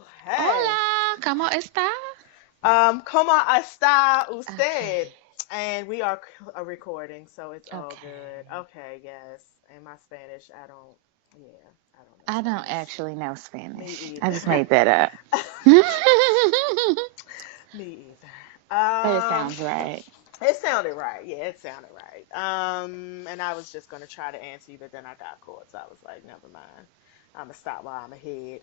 Hey. Hola, ¿cómo está? Como está Okay, usted? And we are recording, so it's all good. okay. Okay, yes. And my Spanish, yeah, I don't know I don't Spanish. actually know Me Spanish. I just either. made that up. Me either. But it sounds right. It sounded right. Yeah, it sounded right. And I was just gonna try to answer you, but then I got caught, so I was like, never mind. I'm gonna stop while I'm ahead.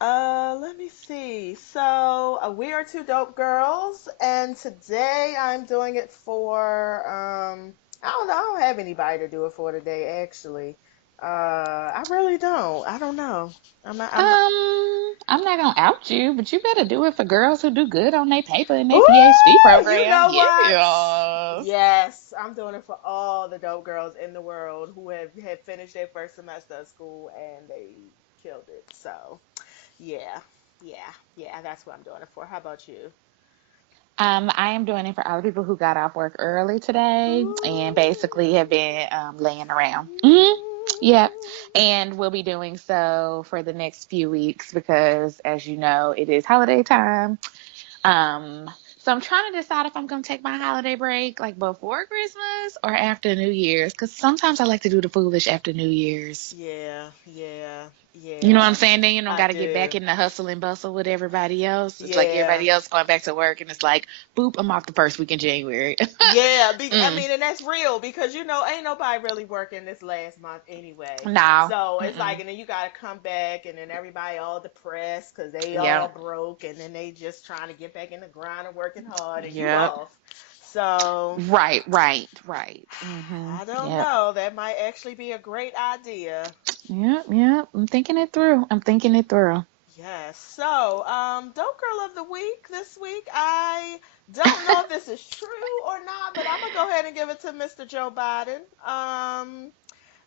Let me see. So, we are two dope girls, and today I'm doing it for I don't know, I don't have anybody to do it for today, actually. I really don't. I don't know. I'm I'm not gonna out you, but you better do it for girls who do good on their paper in their PhD Ooh, you program. know what? Yes. Yes, I'm doing it for all the dope girls in the world who have finished their first semester of school and they killed it. So, yeah. Yeah, that's what I'm doing it for. How about you? I am doing it for all the people who got off work early today and basically have been laying around. Yep. And we'll be doing so for the next few weeks because, as you know, it is holiday time. Um, so I'm trying to decide if I'm going to take my holiday break like before Christmas or after New Year's because sometimes I like to do the foolish after New Year's. You know what I'm Yeah. saying? Then you don't I got to get back do. in the hustle and bustle with everybody else. It's like Yeah. everybody else going back to work, and it's like, boop, I'm off the first week in January. Yeah, I mm, mean, and that's real because ain't nobody really working this last month anyway. no. So it's like, Mm-mm. and then you gotta come back, and then everybody all depressed because they all Yep. broke, and then they just trying to get back in the grind and working hard, and you Yep. off. So Right. I don't Yep. know. That might actually be a great idea. Yep. I'm thinking it through. I'm thinking it through. Yes. So, Dope Girl of the Week this week. I don't know if this is true or not, but I'm gonna go ahead and give it to Mr. Joe Biden.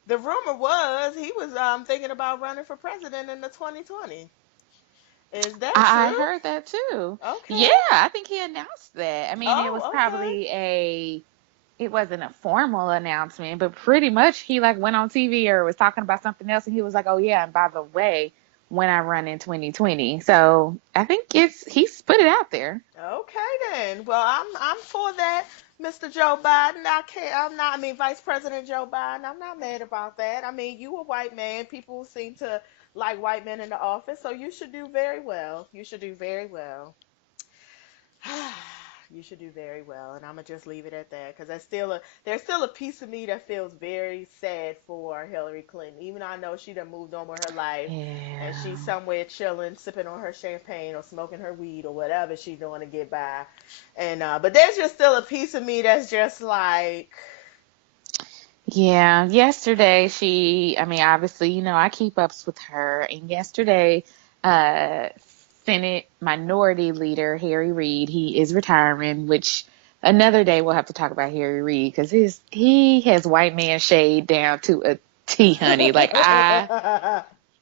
The rumor was he was thinking about running for president in the 2020. Is that I true? heard that too. Yeah, Okay. I think he announced that. I mean, it was Oh, okay. probably it wasn't a formal announcement, but pretty much he like went on TV or was talking about something else and he was like, "Oh yeah, and by the way, when I run in 2020." So, I think he's put it out there. Okay then. Well, I'm for that, Mr. Joe Biden. I can't. I'm not. I mean, Vice President Joe Biden. I'm not mad about that. I mean, you a white man. People seem to like white men in the office, so you should do very well. You should do very well. You should do very well, and I'm gonna just leave it at that because there's still a piece of me that feels very sad for Hillary Clinton, even though I know she done moved on with her life and she's Yeah. somewhere chilling, sipping on her champagne or smoking her weed or whatever she's doing to get by. And but there's just still a piece of me that's just like, Yeah, yesterday I mean, obviously, I keep ups with her. And yesterday, uh, Senate Minority Leader Harry Reid, he is retiring, which another day we'll have to talk about Harry Reid because he has white man shade down to a T, honey. Like I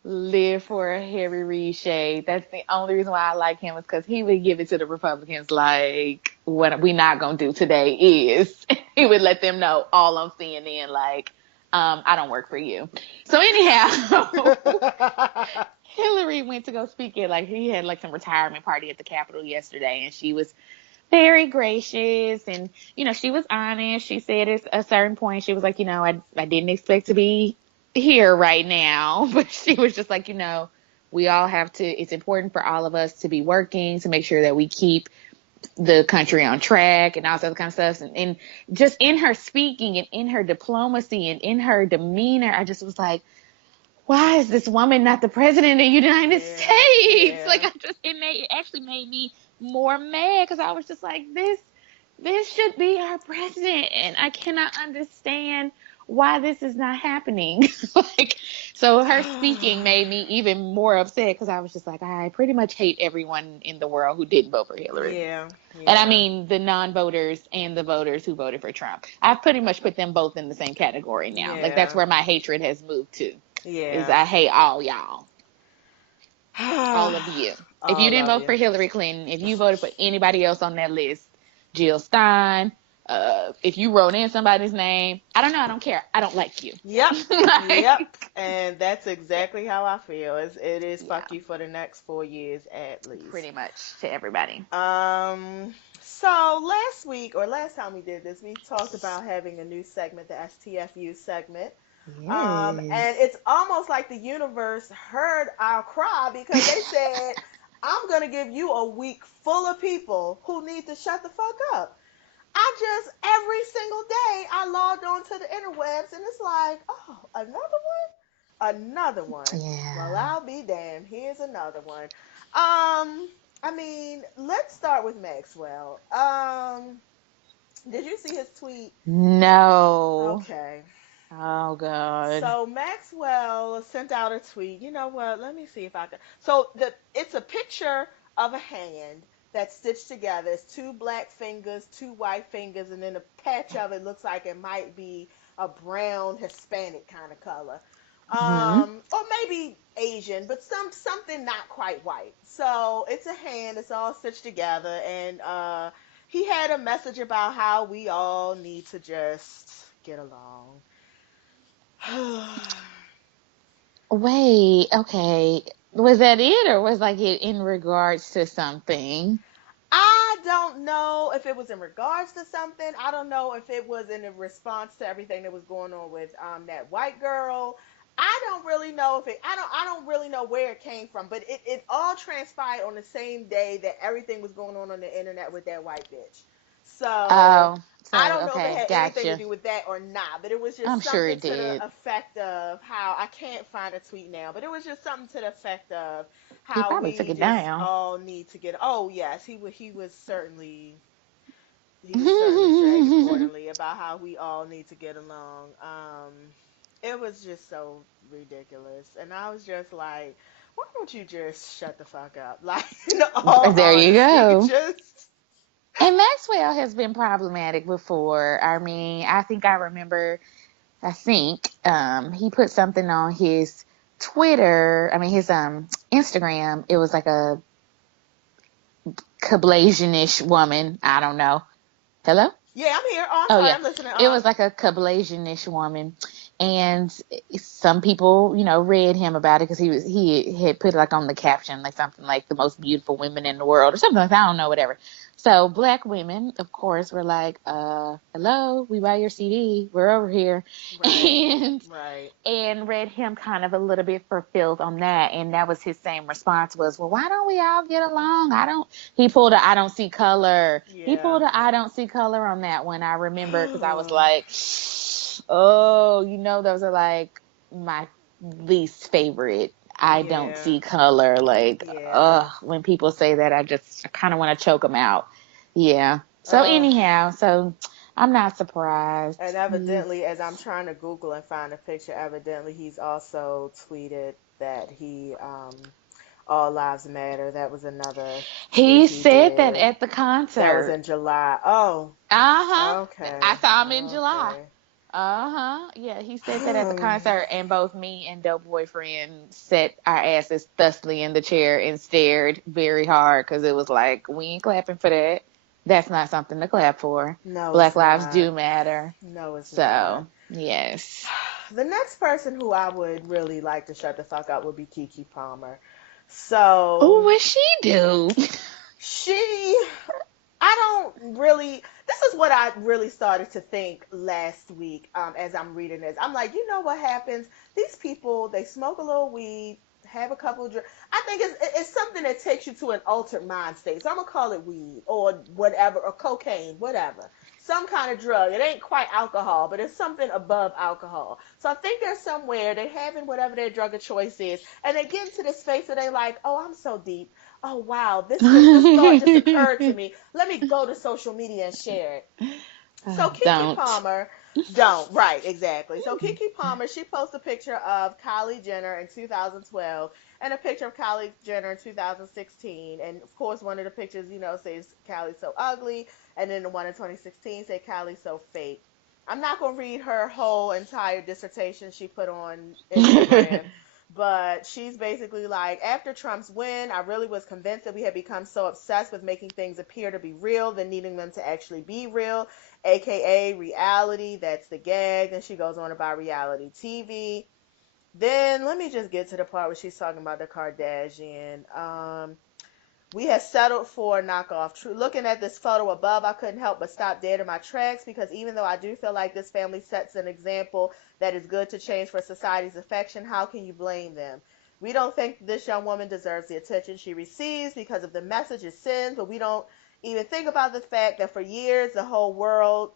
live for a Harry Reid shade. That's the only reason why I like him is because he would give it to the Republicans like what we not gonna do today is he would let them know all on CNN like I don't work for you. So anyhow, Hillary went to go speak at like he had like some retirement party at the Capitol yesterday, and she was very gracious and she was honest. She said at a certain point she was like, I didn't expect to be here right now, but she was just like, we all have to, it's important for all of us to be working to make sure that we keep the country on track and all that kind of stuff. And just in her speaking and in her diplomacy and in her demeanor, I just was like, why is this woman not the president of the United yeah, States? Like yeah. it actually made me more mad because I was just like, this should be our president, and I cannot understand why this is not happening. Like, so her speaking made me even more upset because I was just like, I pretty much hate everyone in the world who didn't vote for Hillary. Yeah, And I yeah, mean the non-voters and the voters who voted for Trump. I've pretty much put them both in the same category now. Like that's yeah, where my hatred has moved to. Is yeah. I hate all y'all. All of you. If you All didn't of vote you. for Hillary Clinton, if you voted for anybody else on that list, Jill Stein, If you wrote in somebody's name, I don't know, I don't care. I don't like you. Yep. Yep. Like, And that's exactly how I feel. It is yeah, fuck you for the next 4 years at least. pretty much to everybody. So last week or last time we did this, we talked about having a new segment, the STFU segment. And Yes. it's almost like the universe heard our cry because they said, I'm going to give you a week full of people who need to shut the fuck up. I just, every single day, I logged on to the interwebs and it's like, oh, another one? Another one. Well, Yeah. I'll be damned. Here's another one. I mean, let's start with Maxwell. Did you see his tweet? No. Okay. Oh God. So Maxwell sent out a tweet. You know what? Let me see if I can. So it's a picture of a hand that's stitched together. It's two black fingers, two white fingers, and then a patch of it looks like it might be a brown Hispanic kind of color. Hmm. Or maybe Asian, but something not quite white. So it's a hand, it's all stitched together, and he had a message about how we all need to just get along. Wait. Okay. Was that it, or was like it in regards to something? I don't know if it was in regards to something. I don't know if it was in a response to everything that was going on with that white girl. I don't really know if it I don't really know where it came from, but it all transpired on the same day that everything was going on the internet with that white bitch. So Oh. I So don't know if it okay. had anything to Gotcha. do with that or not, but it was I'm just sure something it to the did. effect of how I can't find a tweet now, but it was just something to the effect of He how probably took we it just down. all need to get. Oh yes, he was certainly dragged accordingly about how we all need to get along. It was just so ridiculous, and I was just like, why don't you just shut the fuck up? Like, in all There you honesty, go. just And Maxwell has been problematic before. I mean, I think he put something on his Twitter, I mean his Instagram. It was like a Kablasianish woman. I don't know. Hello? yeah, I'm here. Oh, I'm Oh sorry, yeah, I'm listening. it was like a Kablasianish woman, and some people, read him about it because he had put like on the caption like something like the most beautiful women in the world or something like that. I don't know, whatever. So black women, of course, were like, hello, we buy your CD, we're over here, Right, and right, read him kind of a little bit for filth on that, and that was his same response was, well, why don't we all get along? I don't. He pulled a I don't see color. He yeah. pulled a I don't see color on that one. I remember because I was like, oh, those are like my least favorite. I don't Yeah, see color. Like, yeah. when people say that, I kind of want to choke them out. Yeah. So Uh, anyhow, so I'm not surprised. and He's evidently, as I'm trying to Google and find a picture, evidently he's also tweeted that he All Lives Matter. That was another tweet He he said that did. at the That was concert. in July. Oh, Uh-huh. I okay, saw him in July. okay. Uh-huh. Yeah, he said that at the concert, and both me and Dope Boyfriend set our asses thusly in the chair and stared very hard because it was like, we ain't clapping for that. That's not something to clap for. No, Black it's lives not. do matter. No, it's not. So, yes. The next person who I would really like to shut the fuck up would be Kiki Palmer. So Oh, what she do? she I don't really. This is what I really started to think last week. As I'm reading this, I'm like, you know what happens? These people, they smoke a little weed, have a couple of drinks. I think it's something that takes you to an altered mind state. So I'm gonna call it weed or whatever, or cocaine, whatever. Some kind of drug. It ain't quite alcohol, but it's something above alcohol. So I think there's somewhere they having whatever their drug of choice is, and they get into this space where they like, oh, I'm so deep. Oh wow, this thought just occurred to me. Let me go to social media and share it. So Kiki Don't. Palmer, don't, right, exactly. So Kiki Palmer, she posted a picture of Kylie Jenner in 2012 and a picture of Kylie Jenner in 2016. And of course, one of the pictures, says Kylie so ugly, and then the one in 2016 say Kylie so fake. I'm not going to read her whole entire dissertation she put on Instagram, But she's basically like, after Trump's win, I really was convinced that we had become so obsessed with making things appear to be real than needing them to actually be real, aka reality. That's the gag. Then she goes on about reality TV. Then let me just get to the part where she's talking about the Kardashian. We had settled for knockoff. Looking at this photo above, I couldn't help but stop dead in my tracks because even though I do feel like this family sets an example that is good to change for society's affection, how can you blame them? We don't think this young woman deserves the attention she receives because of the message it sends, but we don't even think about the fact that for years the whole world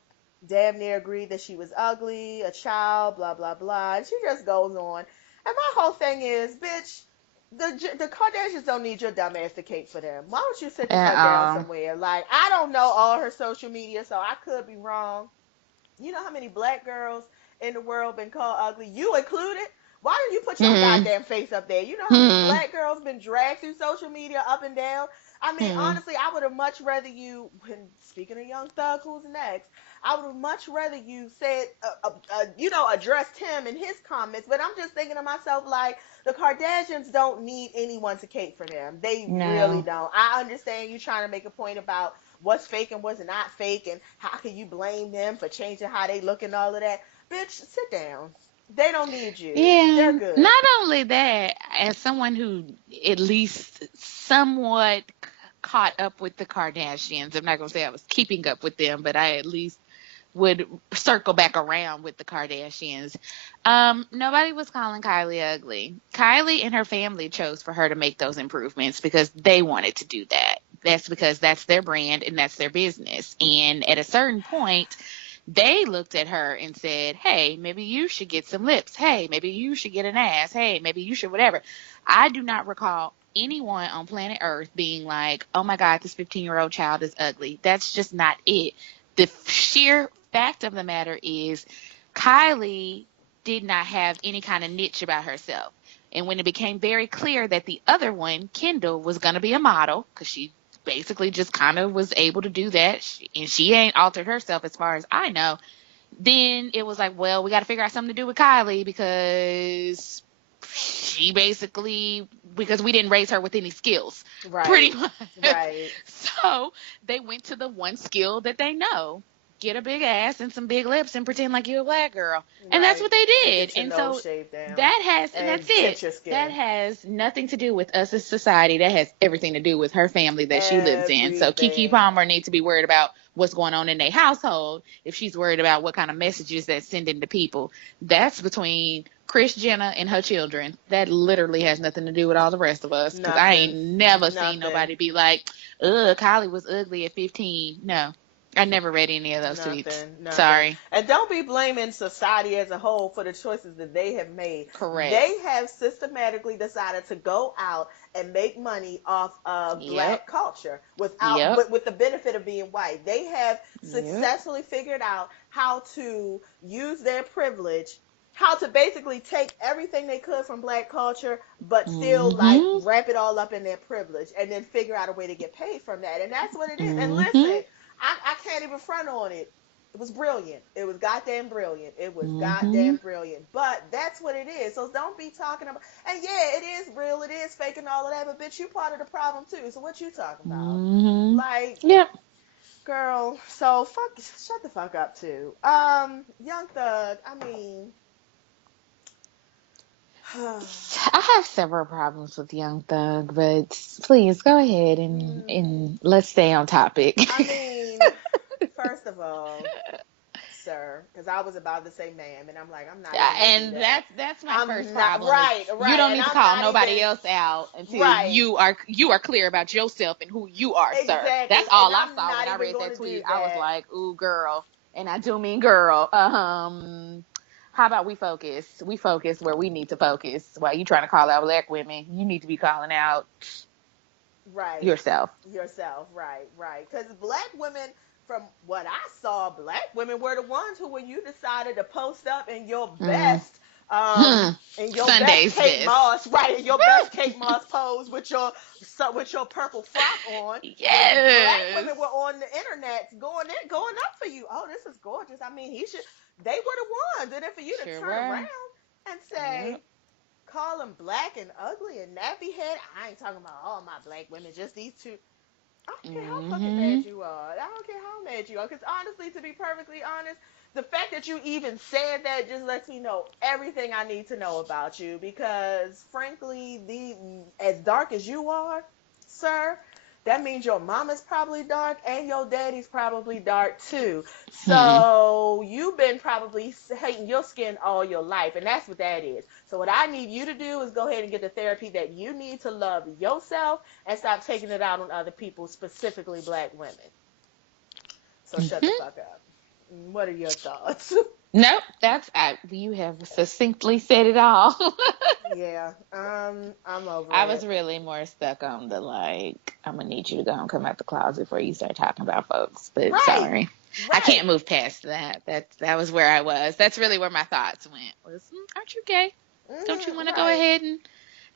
damn near agreed that she was ugly, a child, blah, blah, blah. And she just goes on. And my whole thing is, bitch, the Kardashians don't need your dumb ass to cape for them. Why don't you sit the fuck down Uh, somewhere? Like, I don't know all her social media, so I could be wrong. You know how many black girls in the world been called ugly? You included? Why didn't you put your hmm, goddamn face up there? You know how many hmm, black girls been dragged through social media up and down? I mean, hmm. honestly, I would have much rather you, when speaking of Young Thug, who's next, I would have much rather you said, addressed him in his comments. But I'm just thinking to myself, like, the Kardashians don't need anyone to cape for them. They really No. don't. I understand you trying to make a point about what's fake and what's not fake, and how can you blame them for changing how they look and all of that. Bitch, sit down. They don't need you. They're Yeah. good. Not only that, as someone who at least somewhat caught up with the Kardashians, I'm not gonna say I was keeping up with them, but I at least would circle back around with the Kardashians. Nobody was calling Kylie ugly. Kylie and her family chose for her to make those improvements because they wanted to do that. That's because that's their brand and that's their business. And at a certain point, they looked at her and said, hey, maybe you should get some lips. Hey, maybe you should get an ass. Hey, maybe you should whatever. I do not recall anyone on planet Earth being like, oh my God, this 15-year-old child is ugly. That's just not it. The sheer fact of the matter is, Kylie did not have any kind of niche about herself. And when it became very clear that the other one, Kendall, was going to be a model, because she basically just kind of was able to do that, and she ain't altered herself as far as I know, then it was like, well, we got to figure out something to do with Kylie because she basically, because we didn't raise her with any skills, pretty Right. much. Right. So they went to the one skill that they know. Get a big ass and some big lips and pretend like you're a black girl. And that's Right. what they And did. get your And nose so shaved down and that's and it. tint your That skin. has nothing to do with us as society. That has everything to do with her family that she lives in. So Kiki Everything. Palmer needs to be worried about what's going on in their household if she's worried about what kind of messages that's sending to people. That's between Chris Jenner and her children. That literally has nothing to do with all the rest of us. Because I Nothing. ain't never seen Nothing. nobody be like, ugh, Kylie was ugly at 15. No, I never read any of those tweets. Nothing, nothing. Sorry. And don't be blaming society as a whole for the choices that they have made. Correct. They have systematically decided to go out and make money off of Yep. black culture without, Yep. but with the benefit of being white. They have Yep. successfully figured out how to use their privilege, how to basically take everything they could from black culture, but still like Mhm. wrap it all up in their privilege and then figure out a way to get paid from that. And that's what it is. And Mhm. listen, I can't even front on it. It was brilliant. It was goddamn brilliant. It was Mhm. goddamn brilliant. But that's what it is. So don't be talking about. And yeah, it is real. It is fake and all of that. But bitch, you part of the problem too. So what you talking about? Mhm. Like, Yep. girl. So fuck. Shut the fuck up too. Young Thug. I mean. I have several problems with Young Thug, but please go ahead and let's stay on topic. I mean, first of all, sir, because I was about to say ma'am, and I'm like, I'm not even gonna do And that. that's my first I'm not problem is right, you right, don't and need to I'm call not nobody even else out until right, you are clear about yourself and who you are, sir. exactly, That's and all I I'm saw when not I even read going that to tweet. do I was that. like, "Ooh, girl," and I do mean girl. How about we focus? We focus where we need to focus. While you trying to call out black women, you need to be calling out Right, yourself. yourself, right, right, because black women. From what I saw, black women were the ones who, when you decided to post up Mm. um, Hmm. in your best Sunday's Kate best. Moss, right, in your best Kate Moss pose with your purple frock on, black Yes. women were on the internet going up for you. Oh, this is gorgeous. I mean, he should. They were the ones, and then for you to Sure turn were. around and Yep. say, call them black and ugly and nappy head. I ain't talking about all my black women, just these two. I don't care how fucking Mm-hmm. mad you are. I don't care how mad you are. Because honestly, to be perfectly honest, the fact that you even said that just lets me know everything I need to know about you. Because frankly, as dark as you are, sir, that means your mama's probably dark and your daddy's probably dark too. Hmm. So you've been probably hating your skin all your life, and that's what that is. So what I need you to do is go ahead and get the therapy that you need to love yourself and stop taking it out on other people, specifically black women. So shut the Hmm. fuck up. What are your thoughts? Nope, you have succinctly said it all. Yeah, I'm over I was it. really more stuck on the like, I'm gonna need you to go and come out the closet before you start talking about folks. But Right, sorry, I right. can't move past that. That was where I was. That's really where my thoughts went. Was, aren't you gay? Don't you want to go Right, ahead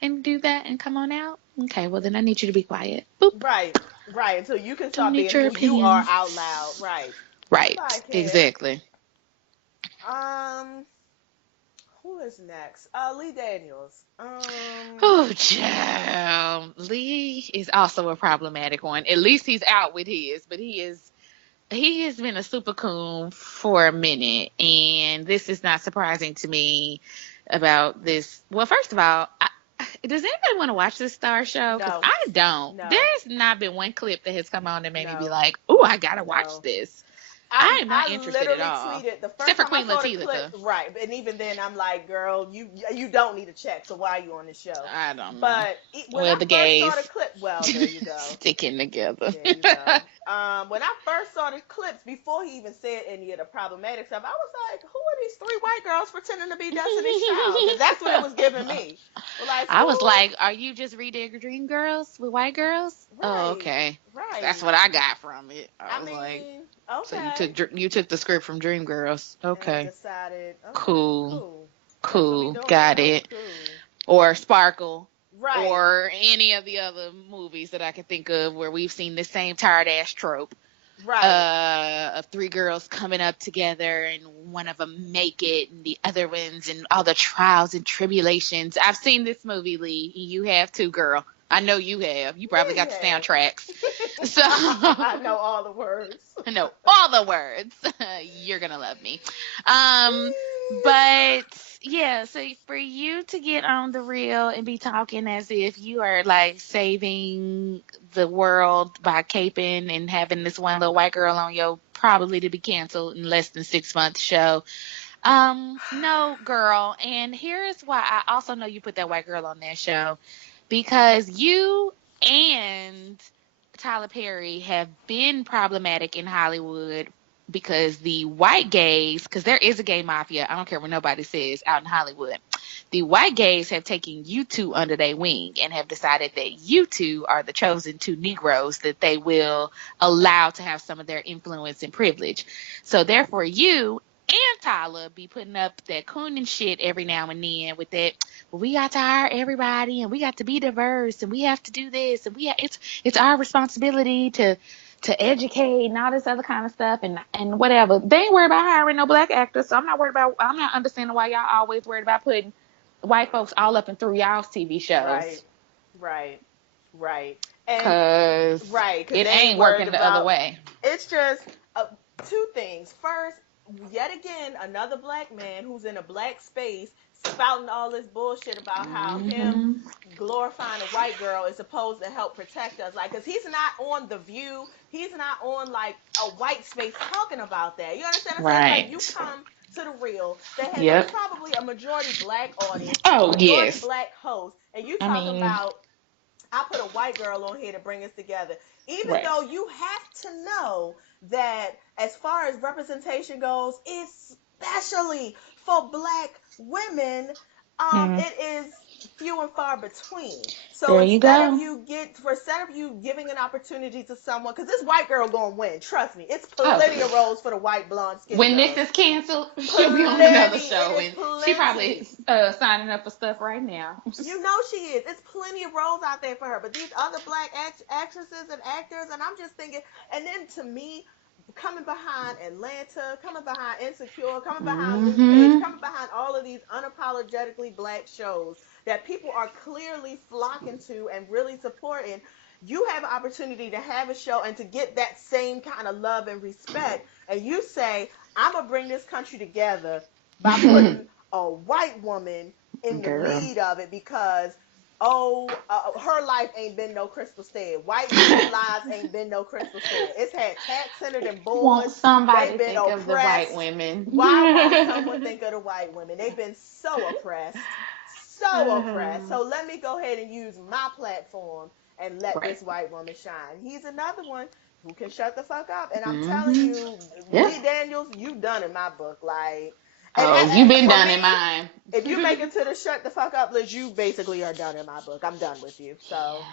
and do that and come on out? Okay, well then I need you to be quiet. Boop. right, right. Until you can Don't start need being your who you are opinions. out loud. Right. Nobody Right. cares. Exactly. Um, who is next? Lee Daniels. Oh, child. Lee is also a problematic one. At least he's out with his, but he has been a super coon for a minute, and this is not surprising to me about this. Well, first of all, does anybody want to watch this Star show? Because No, I don't. no, There's not been one clip that has come on that made me be no, like, "Oh, I gotta watch no. this." I I am not I interested at literally all, tweeted the except first for time I Queen saw the clip, Latifah. right, and even then I'm like, girl, you don't need a check, so why are you on the show? I don't know. But when Well, I the first saw the gays clip, well, there you go. sticking together. There you go. When I first saw the clips, before he even said any of the problematic stuff, I was like, who are these three white girls pretending to be Destiny's Child? Because that's what it was giving me. Well, like, I was who? like, "Are you just reading Dream Girls with white girls?" Oh, Right, okay. That's right. what I got from it. I I was like, mean, "So okay. you took the script from Dream Girls? And Okay, decided, okay, cool, cool. That's what we cool, doing got now. it." Cool. Or Sparkle, Right, or any of the other movies that I can think of where we've seen the same tired ass trope right. of three girls coming up together and one of them make it and the other ones and all the trials and tribulations. I've seen this movie, Lee. You have too, girl. I know you have. You probably Yeah, got he the has. soundtracks. So I know all the words. I know all the words. You're gonna love me. Um, but yeah, so for you to get on the reel and be talking as if you are like saving the world by caping and having this one little white girl on your probably to be canceled in less than 6 months show. No, girl. And here is why I also know you put that white girl on that show because you and Tyler Perry have been problematic in Hollywood because the white gays, because there is a gay mafia, I don't care what nobody says out in Hollywood. The white gays have taken you two under their wing and have decided that you two are the chosen two Negroes that they will allow to have some of their influence and privilege. So therefore, you and Tyler be putting up that cooning shit every now and then with that. Well, we got to hire everybody, and we got to be diverse, and we have to do this, and it's our responsibility to educate and all this other kind of stuff, and whatever. They ain't worried about hiring no black actors, so I'm not worried about. I'm not understanding why y'all always worried about putting white folks all up and through y'all's TV Right, shows, right, right. And cause right, because it they ain't ain't worried working the other about way. it's just two things. First, yet again, another black man who's in a black space spouting all this bullshit about how him Hmm. glorifying a white girl is supposed to help protect us. Like, because he's not on The View, he's not on like a white space talking about that. You understand what I'm saying? It's like you Right. come to The Real that has a Yep. probably a majority black audience, a Oh majority yes. black host, and you I talking mean, about I put a white girl on here to bring us together. Even right. though you have to know that as far as representation goes, especially for black women, Hmm. it is few and far between. So There you go. instead of you giving an opportunity to someone, because this white girl gonna win, trust me, it's Oh, plenty of roles for the white blonde skinny when this girls. is canceled, she'll be on another Plenty, it show, is and she probably plenty. signing up for stuff right now. You know she is. It's plenty of roles out there for her. But these other black actresses and actors, and I'm just thinking, and then to me, coming behind Atlanta, coming behind Insecure, coming behind Luke Cage, Hmm. coming behind all of these unapologetically black shows that people are clearly flocking to and really supporting, you have an opportunity to have a show and to get that same kind of love and respect. And you say, I'm going to bring this country together by putting a white woman in the Girl. lead of it because her life ain't been no crystal stead. White women lives ain't been no crystal stead. It's had tax centered and Won't boys. They've somebody been think of the white oppressed. women? Why won't someone think of the white women? They've been so oppressed, so oppressed. So let me go ahead and use my platform and let Right. this white woman shine. He's another one who can shut the fuck up. And I'm telling Mm-hmm. you, Yeah. Lee Daniels, you done in my book. Like, Oh, you've been for done in me, mine. if you make it to the shut the fuck up list, you basically are done in my book. I'm done with you. So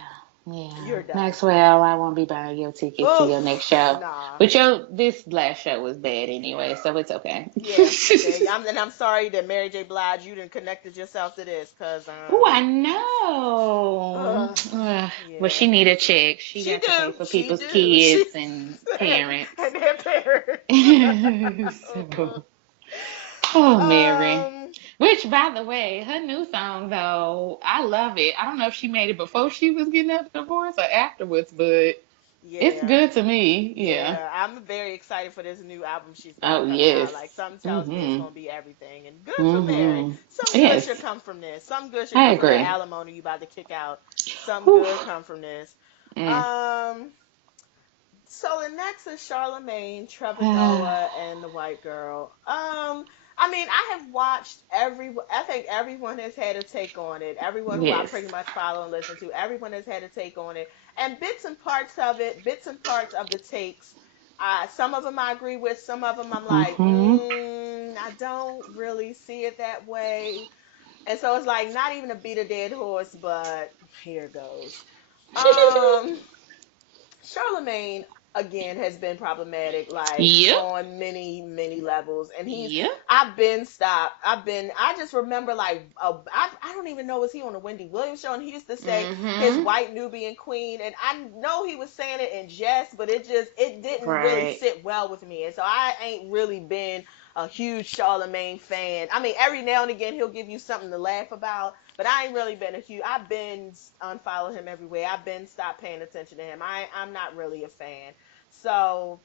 Yeah, yeah. you're done. Maxwell, I won't be buying your tickets to your next Oof, show. nah. But this last show was bad anyway, so it's okay. Yeah, yeah. I'm sorry that Mary J. Blige, you didn't connected yourself to this, cause Oh, I know. ugh, Ugh. Well, yeah. she need a check. She She got to pay do, for she people's do, she kids and parents. and their parents. So, oh, Mary. um, Which, by the way, her new song though, I love it. I don't know if she made it before she was getting a divorce or afterwards, but it's yeah. good to me. Yeah. Yeah, I'm very excited for this new album she's got Oh coming yes. out. Like, something tells me it's Mhm. gonna be everything, and good for Mary. Mhm. Some good should Yes, come from this. Some good should I come from that agree. alimony you about to kick out. Some Whew. good come from this. Mm. Um, so the next is Charlamagne, Trevor Noah, and the white girl. I mean, I have watched I think everyone has had a take on it. Everyone who I Yes. pretty much follow and listen to, everyone has had a take on it. And bits and parts of it, bits and parts of the takes. Some of them I agree with. Some of them I'm like, Mhm. I don't really see it that way. And so it's like not even to beat a dead horse, but here goes. Um, Charlemagne again has been problematic, like Yep. on many levels, and Yep. I've been stopped. I just remember like I don't even know, was he on the Wendy Williams show, and he used to say his Mhm. white Nubian queen, and I know he was saying it in jest, but it didn't really Right. sit well with me, and so I ain't really been a huge Charlemagne fan. I mean, every now and again he'll give you something to laugh about, but I ain't really been a huge. I've been unfollowed him everywhere. I've been stopped paying attention to him. I'm not really a fan. So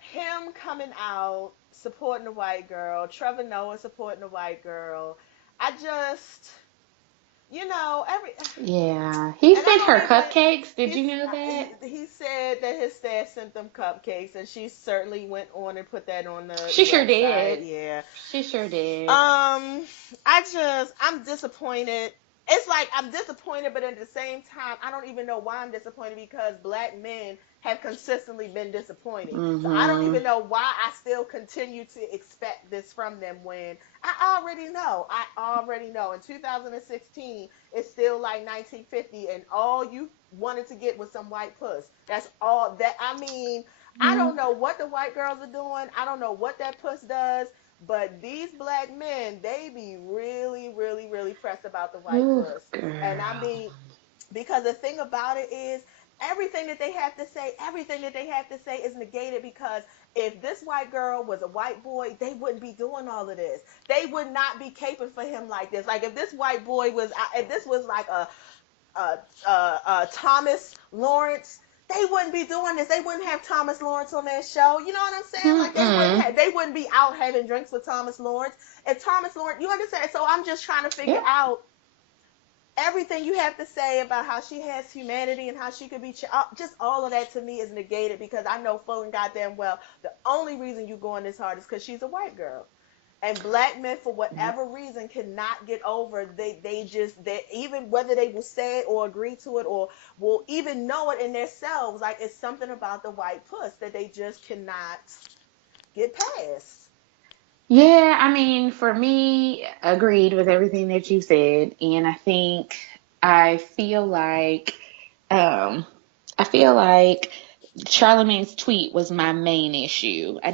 him coming out supporting the white girl, Trevor Noah supporting the white girl. I just, every Yeah. He and I sent don't her even. cupcakes. Did He's you know that? he said that his staff sent them cupcakes, and she certainly went on and put that on the She sure website. did. Yeah. She sure did. Um, I'm disappointed. It's like I'm disappointed, but at the same time, I don't even know why I'm disappointed because black men have consistently been disappointing. So I don't Mhm. even know why I still continue to expect this from them when I already know. I already know. In 2016, it's still like 1950, and all you wanted to get was some white puss. That's all that. I mean, I don't Mhm. know what the white girls are doing. I don't know what that puss does. But these black men, they be really pressed about the white Ooh, puss. And I girl. mean, because the thing about it is, everything that they have to say is negated because if this white girl was a white boy, they wouldn't be doing all of this. They would not be caping for him like this. Like if this white boy was, if this was like Thomas Lawrence, they wouldn't be doing this. They wouldn't have Thomas Lawrence on their show. You know what I'm saying? Like Mm-mm. they wouldn't be out having drinks with Thomas Lawrence. If Thomas Lawrence, you understand? So I'm just trying to figure Yep. out everything you have to say about how she has humanity and how she could be just all of that to me is negated because I know full and goddamn well the only reason you going this hard is because she's a white girl. And black men, for Yep. whatever reason, cannot get over they even whether they will say it or agree to it or will even know it in themselves, like it's something about the white puss that they just cannot get past. Yeah, I mean, for me, agreed with everything that you said, and I feel like, um, I feel like Charlemagne's tweet was my main issue. I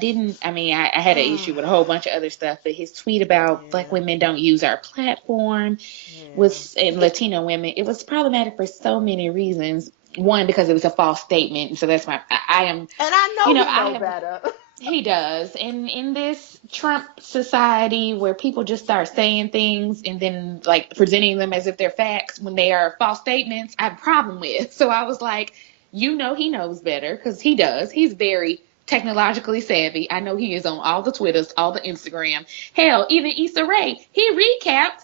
mean, I had an issue with a whole bunch of other stuff, but his tweet about black Yeah, women don't use our platform yeah. was, and Latino women, it was problematic for so many reasons. One, because it was a false statement, so that's I am, And I you know know, he I know have better. He does. And in this Trump society where people just start saying things and then like presenting them as if they're facts when they are false statements, I have a problem with. So I was like, he knows better because he does. He's very technologically savvy. I know he is on all the Twitters, all the Instagram. Hell, even Issa Rae, he recapped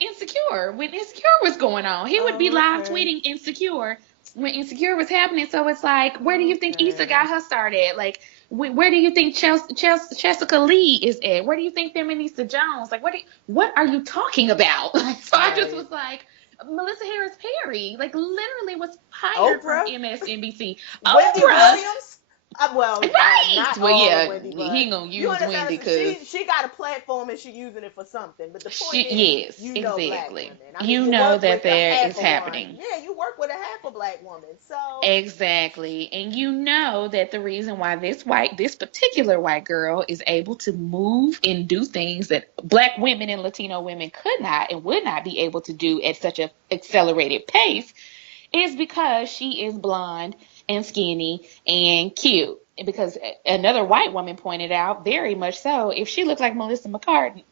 Insecure when Insecure was going on. He would be Oh, live okay. tweeting Insecure when Insecure was happening. So it's like, where do you think Issa got Okay. her started? Like, where do you think Jessica Lee is at? Where do you think Feminista Jones? Like, what are you talking about? Like, so I just Right. was like, Melissa Harris Perry, like, literally was hired from Oprah. MSNBC. Wendy Oprah, Williams. Well, right? not Well, all of yeah, Wendy, he but ain't gonna you use understand. Wendy So because she got a platform and she using it for something. But the point is, yes, black exactly. women. I mean, You you know work that with a there half is of one. happening. Yeah, you work with a half a black woman. So Exactly. And you know that the reason why this particular white girl is able to move and do things that black women and Latino women could not and would not be able to do at such a accelerated pace is because she is blonde and skinny and cute. Because another white woman pointed out, very much so, if she looked like Melissa McCartney,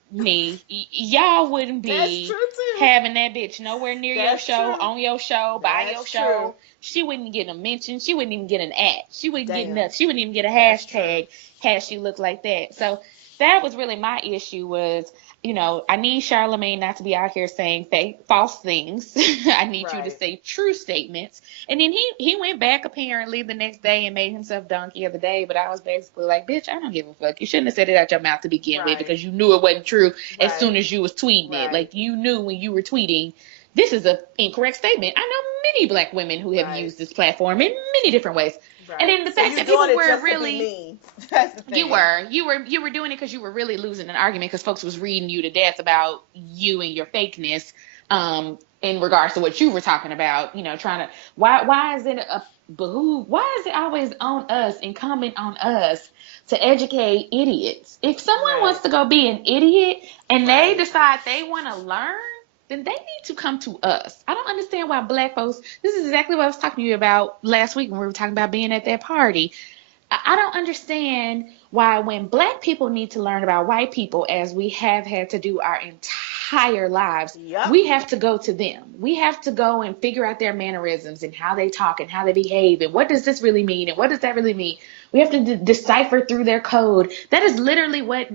y'all wouldn't that's be true too. having that bitch nowhere near your That's show, true. on your show, by your That's true. show. She wouldn't get a mention. She wouldn't even get an ad. She wouldn't get Damn. nothing. She wouldn't even get a That's true. hashtag had she looked like that. So that was really my issue was, I need Charlamagne not to be out here saying fake, false things. I need you to Right. say true statements. And then he went back apparently the next day and made himself donkey of the day. But I was basically like, bitch, I don't give a fuck. You shouldn't have said it out your mouth to begin with Right. because you knew it wasn't true as soon Right. as you was tweeting it. Right. Like you knew when you were tweeting, this is an incorrect statement. I know many black women who have Right. used this platform in many different ways. And Right. then the So fact you that doing people it were just to be really mean. That's the you thing. were. You were doing it because you were really losing an argument because folks was reading you to death about you and your fakeness, in regards to what you were talking about, trying to why is it a behoove why is it always on us, incumbent on us to educate idiots? If someone Right. wants to go be an idiot and they Right. decide they want to learn, then they need to come to us. I don't understand why black folks, this is exactly what I was talking to you about last week when we were talking about being at that party. I don't understand why when black people need to learn about white people as we have had to do our entire lives, Yep. we have to go to them. We have to go and figure out their mannerisms and how they talk and how they behave and what does this really mean and what does that really mean. We have to decipher through their code. That is literally what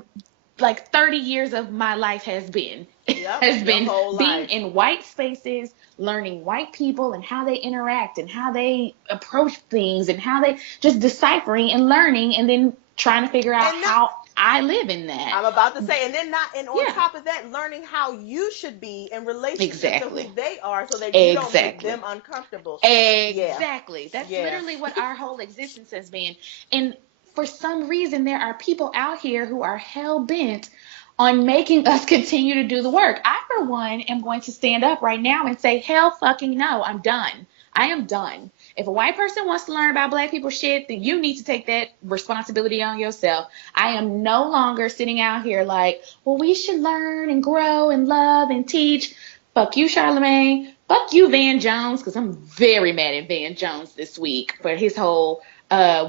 like 30 years of my life has been. Yep. Has Your been whole being life. in white spaces, learning white people and how they interact and how they approach things and how they just deciphering and learning and then trying to figure out And not, how I live in that. I'm about to say, and then not, and on Yeah, top of that, learning how you should be in relationship to who exactly. they are, so that you don't make them Exactly. uncomfortable. Yeah. Exactly. That's Yeah. literally what our whole existence has been. And for some reason, there are people out here who are hell bent on making us continue to do the work. I, for one, am going to stand up right now and say, hell fucking no, I'm done. I am done. If a white person wants to learn about black people shit, then you need to take that responsibility on yourself. I am no longer sitting out here like, well, we should learn and grow and love and teach. Fuck you, Charlamagne. Fuck you, Van Jones, because I'm very mad at Van Jones this week for his whole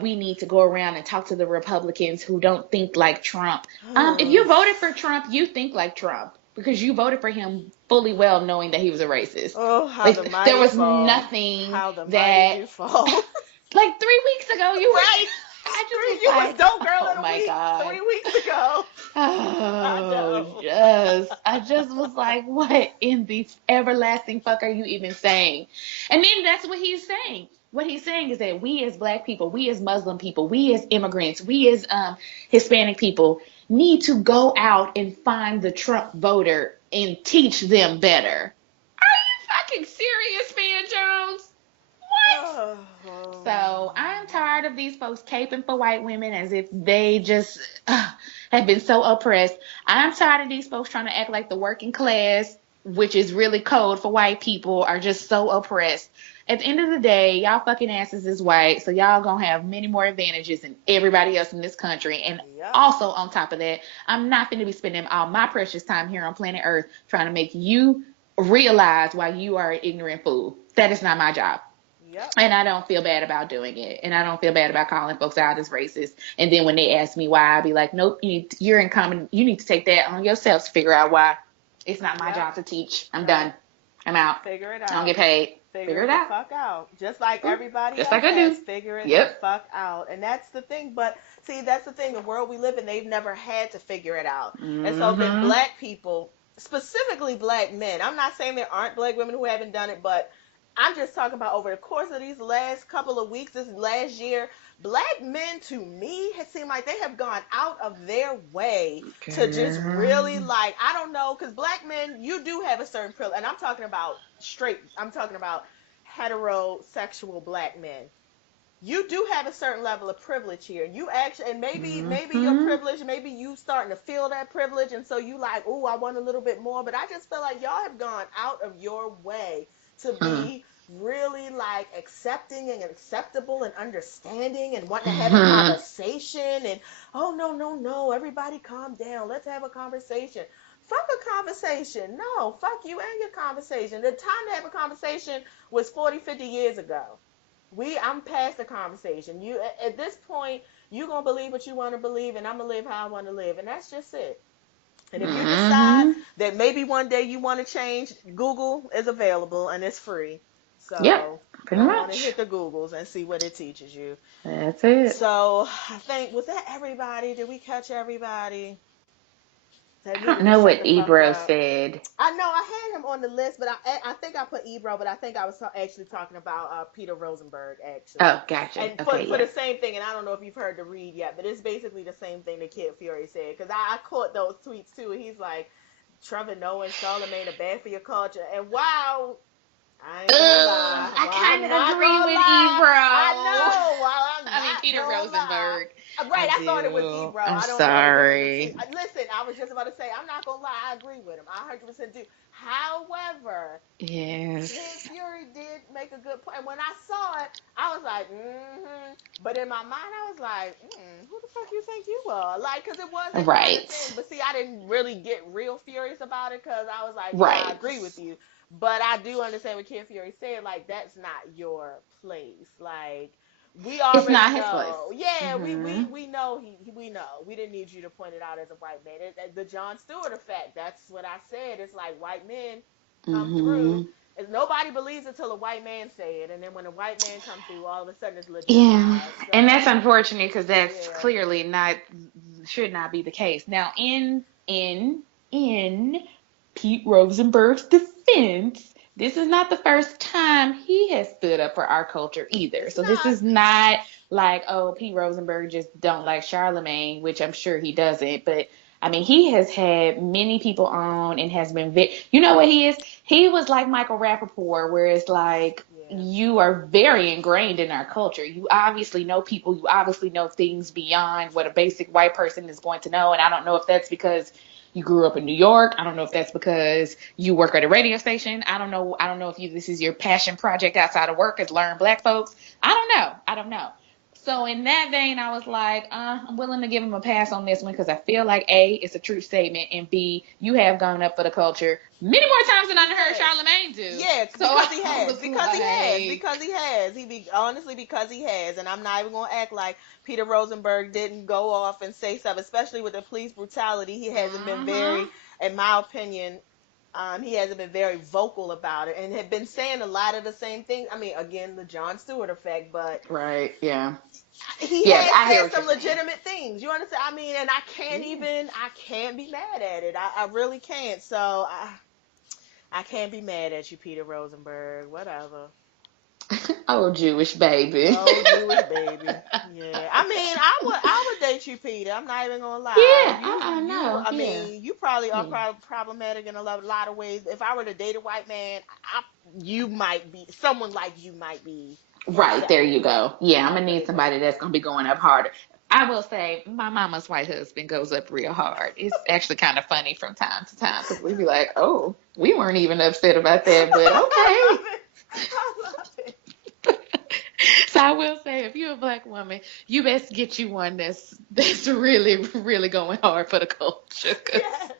we need to go around and talk to the Republicans who don't think like Trump. If you voted for Trump, you think like Trump because you voted for him fully well knowing that he was a racist. Oh, how the Like there mighty was fall. nothing How the mighty that do fall. like 3 weeks ago you were Right. I just was You was like, dope girl oh of the my week God. 3 weeks ago. I Oh, know. I just was like, what in the everlasting fuck are you even saying? And then that's what he's saying. What he's saying is that we as black people, we as Muslim people, we as immigrants, we as Hispanic people need to go out and find the Trump voter and teach them better. Are you fucking serious, Van Jones? What? Oh. So I'm tired of these folks caping for white women as if they just have been so oppressed. I'm tired of these folks trying to act like the working class, which is really code for white people, are just so oppressed. At the end of the day, y'all fucking asses is white, so y'all gonna have many more advantages than everybody else in this country. And Yep. also on top of that, I'm not going to be spending all my precious time here on planet Earth trying to make you realize why you are an ignorant fool. That is not my job. Yep. And I don't feel bad about doing it. And I don't feel bad about calling folks out as racist. And then when they ask me why, I'd be like, nope, you're in common. You need to take that on yourself to figure out why. It's not my Yep. job to teach. I'm done. No. I'm out. Figure it I don't get out. paid. Figure Figure it it the out. fuck out. Just like everybody Just like else I do. has. Figure it the Yep. fuck out. And that's the thing. But see, that's the thing. The world we live in, they've never had to figure it out. And so then Mm-hmm. black people, specifically black men, I'm not saying there aren't black women who haven't done it, but I'm just talking about over the course of these last couple of weeks, this last year, black men to me it seemed like they have gone out of their way to just Girl. really like, I don't know, because black men, you do have a certain privilege, and I'm talking about straight, I'm talking about heterosexual black men. You do have a certain level of privilege here. You actually, and maybe your Mm-hmm. privilege, maybe you starting to feel that privilege, and so you like, oh, I want a little bit more. But I just feel like y'all have gone out of your way to be really like accepting and acceptable and understanding and wanting to have a Mm-hmm. conversation. And oh, no, no, no, everybody calm down, let's have a conversation. Fuck a conversation. No, fuck you and your conversation. The time to have a conversation was 40, 50 years ago. I'm past the conversation. You at this point, you gonna believe what you want to believe, and I'm gonna live how I want to live, and that's just it. And if you decide Mm-hmm. that maybe one day you want to change, Google is available and it's free. Yep. So Pretty go on and hit much. the Googles and see what it teaches you. That's it. So I think, was that everybody? Did we catch everybody that I don't needed to know shut what the fuck Ebro up? said. I know I had him on the list, but I think I put Ebro, but I think I was actually talking about Peter Rosenberg Oh, actually, gotcha. and Okay, for yeah. the same thing. And I don't know if you've heard the read yet, but it's basically the same thing that Kid Fury said, because I caught those tweets too. And he's like, Trevor Noah and Charlamagne are bad for your culture, and wow, I ain't gonna lie. I Well, kind I'm of not agree gonna with lie. I Ebro. know. Well, I'm I mean, not Peter gonna lie. Rosenberg. I Right, I thought it was do. Ebro. I'm I don't know. sorry. Listen, I was just about to say, I'm not gonna lie. I agree with him. I 100% do. However, Kid Yes. Fury did make a good point. And when I saw it, I was like, mm-hmm. But in my mind, I was like, who the fuck you think you are? Like, because it was that kind of thing. Right. But see, I didn't really get real furious about it because I was like, yeah, I Right. agree with you. But I do understand what Kid Fury said. Like, that's not your place. Like, we It's already not his place. know. Yeah, Mm-hmm. we know we know. We didn't need you to point it out as a white man. The Jon Stewart effect. That's what I said. It's like white men come through. Mm-hmm. And nobody believes it till a white man say it, and then when a white man comes through, all of a sudden it's Yeah. legitimized. And that's So unfortunate because that's yeah, clearly not should not be the case. Now, in Pete Rosenberg's defense, this is not the first time he has stood up for our culture either. it's So this not. is not like, oh, Pete Rosenberg just don't like Charlemagne, which I'm sure he doesn't, but I mean, he has had many people on and has been you know what he is? He was like Michael Rappaport, where it's like Yeah, you are very ingrained in our culture. You obviously know people, you obviously know things beyond what a basic white person is going to know. And I don't know if that's because you grew up in New York. I don't know if that's because you work at a radio station. I don't know if this is your passion project outside of work is learn black folks. I don't know. I don't know. So in that vein, I was like, I'm willing to give him a pass on this one because I feel like A, it's a true statement, and B, you have gone up for the culture many more times than I heard yeah, Charlemagne do. yeah. So Because he I has, was like, because he has. He be honestly because he has, and I'm not even gonna act like Peter Rosenberg didn't go off and say stuff, especially with the police brutality. He hasn't been mm-hmm, very, in my opinion, he hasn't been very vocal about it and had been saying a lot of the same things. I mean, again, the Jon Stewart effect, but right, yeah, he yes, has I hear said what you're some saying. legitimate things. You understand? I mean, and Yeah. I can't be mad at it. I really can't. So I can't be mad at you, Peter Rosenberg. Whatever. Oh, Jewish baby. Oh, Jewish baby. Yeah. I mean, I would date you, Peter. I'm not even gonna lie. Yeah, I know. I Yeah, mean, you probably are yeah. problematic in a lot of ways. If I were to date a white man, you might be someone like you might be Right, there you acceptable. go. Yeah, I'm gonna But need it somebody doesn't that's work. gonna be going up harder. I will say, my mama's white husband goes up real hard. It's actually kind of funny from time to time because we be like, oh, we weren't even upset about that, but I okay. love it. I love it. So I will say, if you're a black woman, you best get you one that's really really going hard for the culture. 'Cause Yes.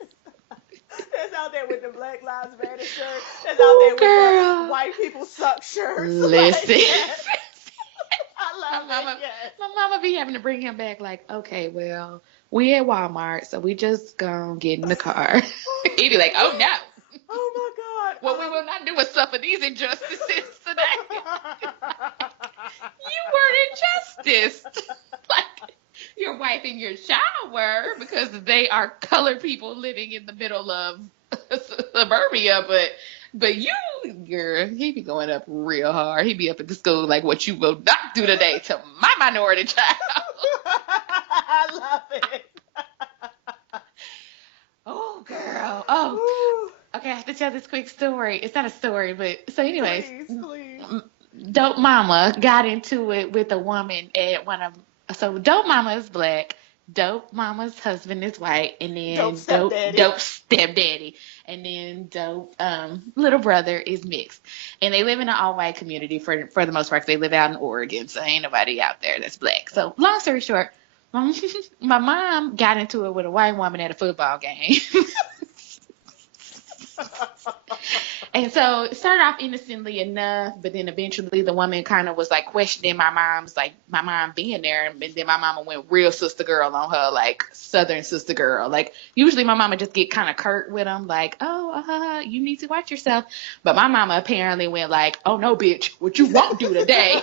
That's out there with the Black Lives Matter shirt. That's out Oh, there with the girl. white people suck shirts. Like, Listen. yes. I My love it. mama, Yes. my mama be having to bring him back. Like, okay, well, we at Walmart, so we just gonna get in the car. He'd be like, oh no. Oh my What we God. will not do is suffer these injustices today. You weren't injustice. Like your wife in your shower because they are colored people living in the middle of suburbia, but girl, he be going up real hard. He be up at the school like, what you will not do today to my minority child. I love it. Oh, girl. Oh, Ooh, okay. I have to tell this quick story. It's not a story, but so, anyways, please, please. Dope Mama got into it with a woman at one of. So Dope Mama is black. Dope Mama's husband is white, and Dope then stepdaddy. Dope stepdaddy, and then Dope little brother is mixed, and they live in an all white community for the most part. 'Cause they live out in Oregon, so ain't nobody out there that's black. So long story short, my mom got into it with a white woman at a football game. And so it started off innocently enough, but then eventually the woman kind of was like questioning my mom being there. And then my mama went real sister girl on her, like Southern sister girl. Like usually my mama just get kind of curt with them, like, oh, you need to watch yourself. But my mama apparently went like, oh no, bitch, what you won't do today.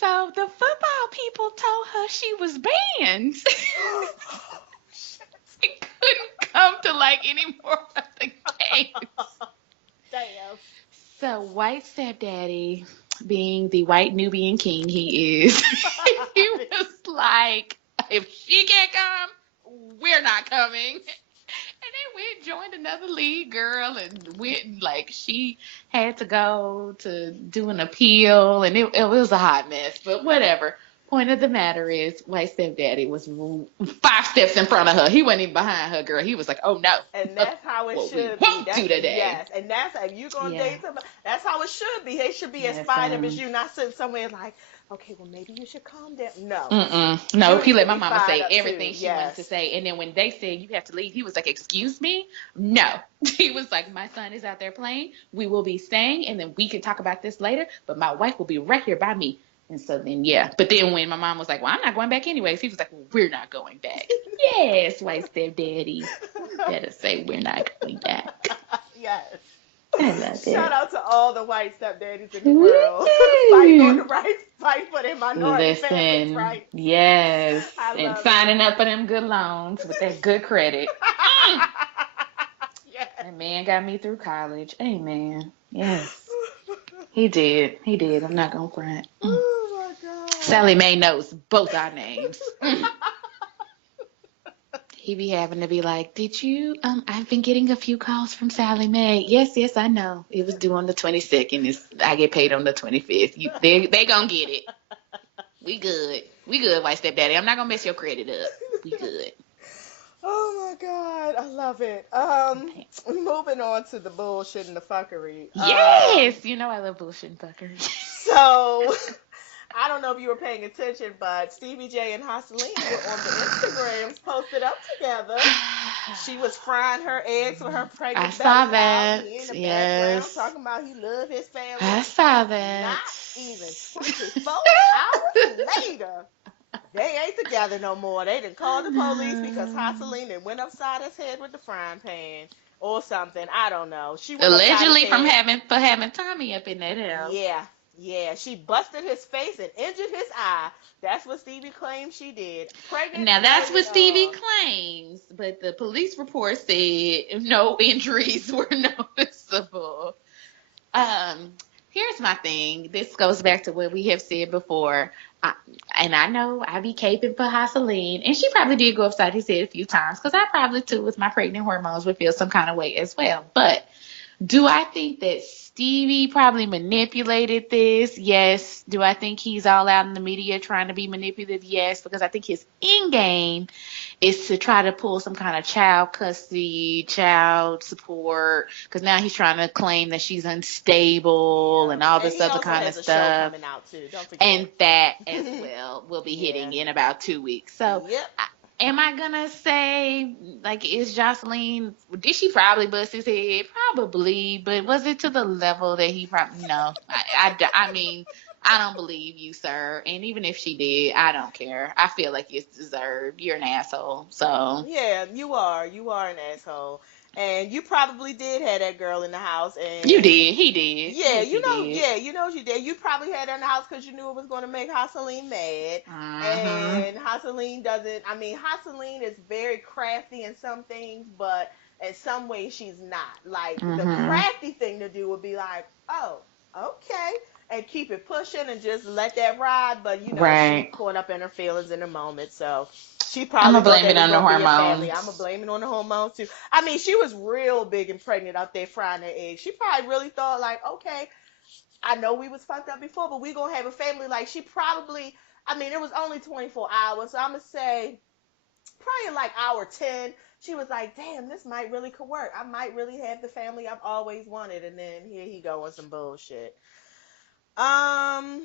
So the football people told her she was banned. She couldn't come to like any more of the games. Damn. So white stepdaddy, being the white Nubian king he is, he was like, if she can't come, we're not coming. And they went, joined another league, girl, and went like she had to go to do an appeal, and it was a hot mess. But whatever. Point of the matter is, white stepdaddy was 5 steps in front of her. He wasn't even behind her, girl. He was like, "Oh no, And that's how it what we should be. won't do today." Yes, and that's if you're gonna Yeah. date somebody, that's how it should be. They should be as Yes. fired up as you, not sitting somewhere like, okay, well maybe you should calm down. No, No, you he need to let my be mama fired say up too. everything she wanted to Yes. say. And then when they said you have to leave, he was like, "Excuse me?" No. He was like, "My son is out there playing. We will be staying, and then we can talk about this later. But my wife will be right here by me." And so then, yeah. But then when my mom was like, "Well, I'm not going back anyways," he was like, "Well, we're not going back." Yes, white stepdaddy. You better say we're not going back. Yes. I love Shout it. out to all the white stepdaddies in the world fighting on the right, fight for their minority families, Listen, right? yes, I and love it. signing up for them good loans with that good credit. Yes. That man got me through college. Amen. Yes, he did. He did. I'm not gonna front. Oh my God. Sally Mae knows both our names. He be having to be like, "Did you? I've been getting a few calls from Sally Mae. Yes, I know. It was due on the 22nd. I get paid on the 25th. They gonna get it. We good, white stepdaddy. I'm not gonna mess your credit up. We good." Oh my God, I love it. Moving on to the bullshit and the fuckery. Yes, you know I love bullshit and fuckers. So I don't know if you were paying attention, but Stevie J and Husseline were on the Instagrams posted up together. She was frying her eggs with her I pregnant saw belly out. that. He in the background Yes, talking about he love his family. I saw Not that. even 24 hours later, they ain't together no more. They done called the police because Husseline done went upside his head with the frying pan or something. I don't know. She went upside his Allegedly from head. having Tommy up in that house. Yeah, yeah. She busted his face and injured his eye. That's what Stevie claims she did. Pregnant, Now that's belly what and Stevie all. claims, but the police report said no injuries were noticeable. Um, Here's my thing. This goes back to what we have said before. I, and I know I be caping for Husseline, and she probably did go upside his head a few times because I probably too, with my pregnant hormones, would feel some kind of way as well. But do I think that Stevie probably manipulated this? Yes. Do I think he's all out in the media trying to be manipulative? Yes, because I think his end game is to try to pull some kind of child custody, child support, because now he's trying to claim that she's unstable Yep. and all And this he other also kind of has a show stuff. coming out too. Don't And forget. that as well will be Yeah. hitting in about 2 weeks. So Yep. Am I gonna say like is Jocelyn? Did she probably bust his head? Probably, but was it to the level that he probably? No, I mean, I don't believe you, sir. And even if she did, I don't care. I feel like it's deserved. You're an asshole. So Yeah, you are. You are an asshole. And you probably did have that girl in the house. you And did. He did. Yes, he did. yeah, you know you did. You probably had her in the house because you knew it was going to make Hassaline mad. Mm-hmm. And Hassaline doesn't, I mean, Hassaline is very crafty in some things, but in some ways she's not. Like, the Mm-hmm. crafty thing to do would be like, oh, okay. And keep it pushing and just let that ride. But, she Right. caught up in her feelings in a moment. So she I'm probably gonna thought blame they it was on the gonna be a family. I'm gonna hormones. blame it on the hormones too. I mean, she was real big and pregnant out there frying her eggs. She probably really thought like, okay, I know we was fucked up before, but we gonna have a family. Like she probably, I mean, it was only 24 hours, so I'm gonna say probably like hour 10. She was like, damn, this might really could work. I might really have the family I've always wanted. And then here he go on some bullshit. Um,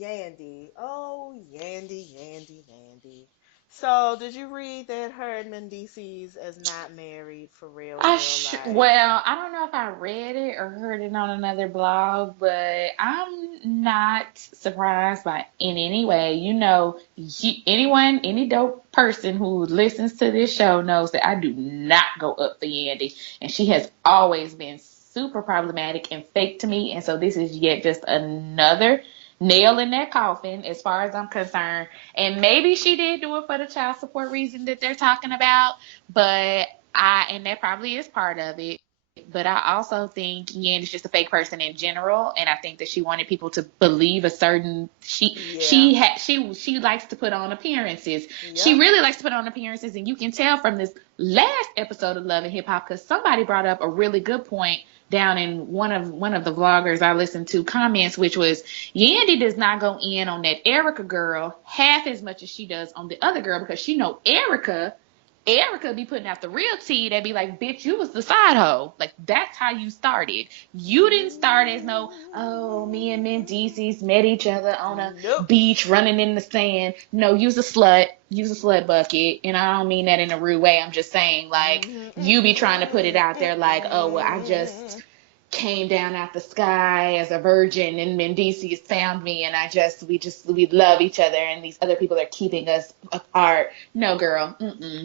Yandy. Oh, Yandy. So, did you read that her and Mendices is not married for real in real life? Well, I don't know if I read it or heard it on another blog, but I'm not surprised by in any way. Any dope person who listens to this show knows that I do not go up for Yandy, and she has always been super problematic and fake to me, and so this is yet just another nail in that coffin as far as I'm concerned. And maybe she did do it for the child support reason that they're talking about, but and that probably is part of it, but I also think Yen is just a fake person in general, and I think that she wanted people to believe a certain Yeah. she likes to put on appearances. She Yep. really likes to put on appearances, and you can tell from this last episode of Love and Hip Hop because somebody brought up a really good point down in one of the vloggers I listened to comments, which was Yandy does not go in on that Erica girl half as much as she does on the other girl because she know Erica be putting out the real tea. They be like, bitch, you was the side hoe. Like, that's how you started. You didn't start as no, oh, me and Mendices met each other on a Nope. beach running in the sand. No, use a slut. Use a slut bucket. And I don't mean that in a rude way. I'm just saying, like, you be trying to put it out there like, oh, well, I just came down out the sky as a virgin and Mendices found me and we love each other and these other people are keeping us apart. No, girl.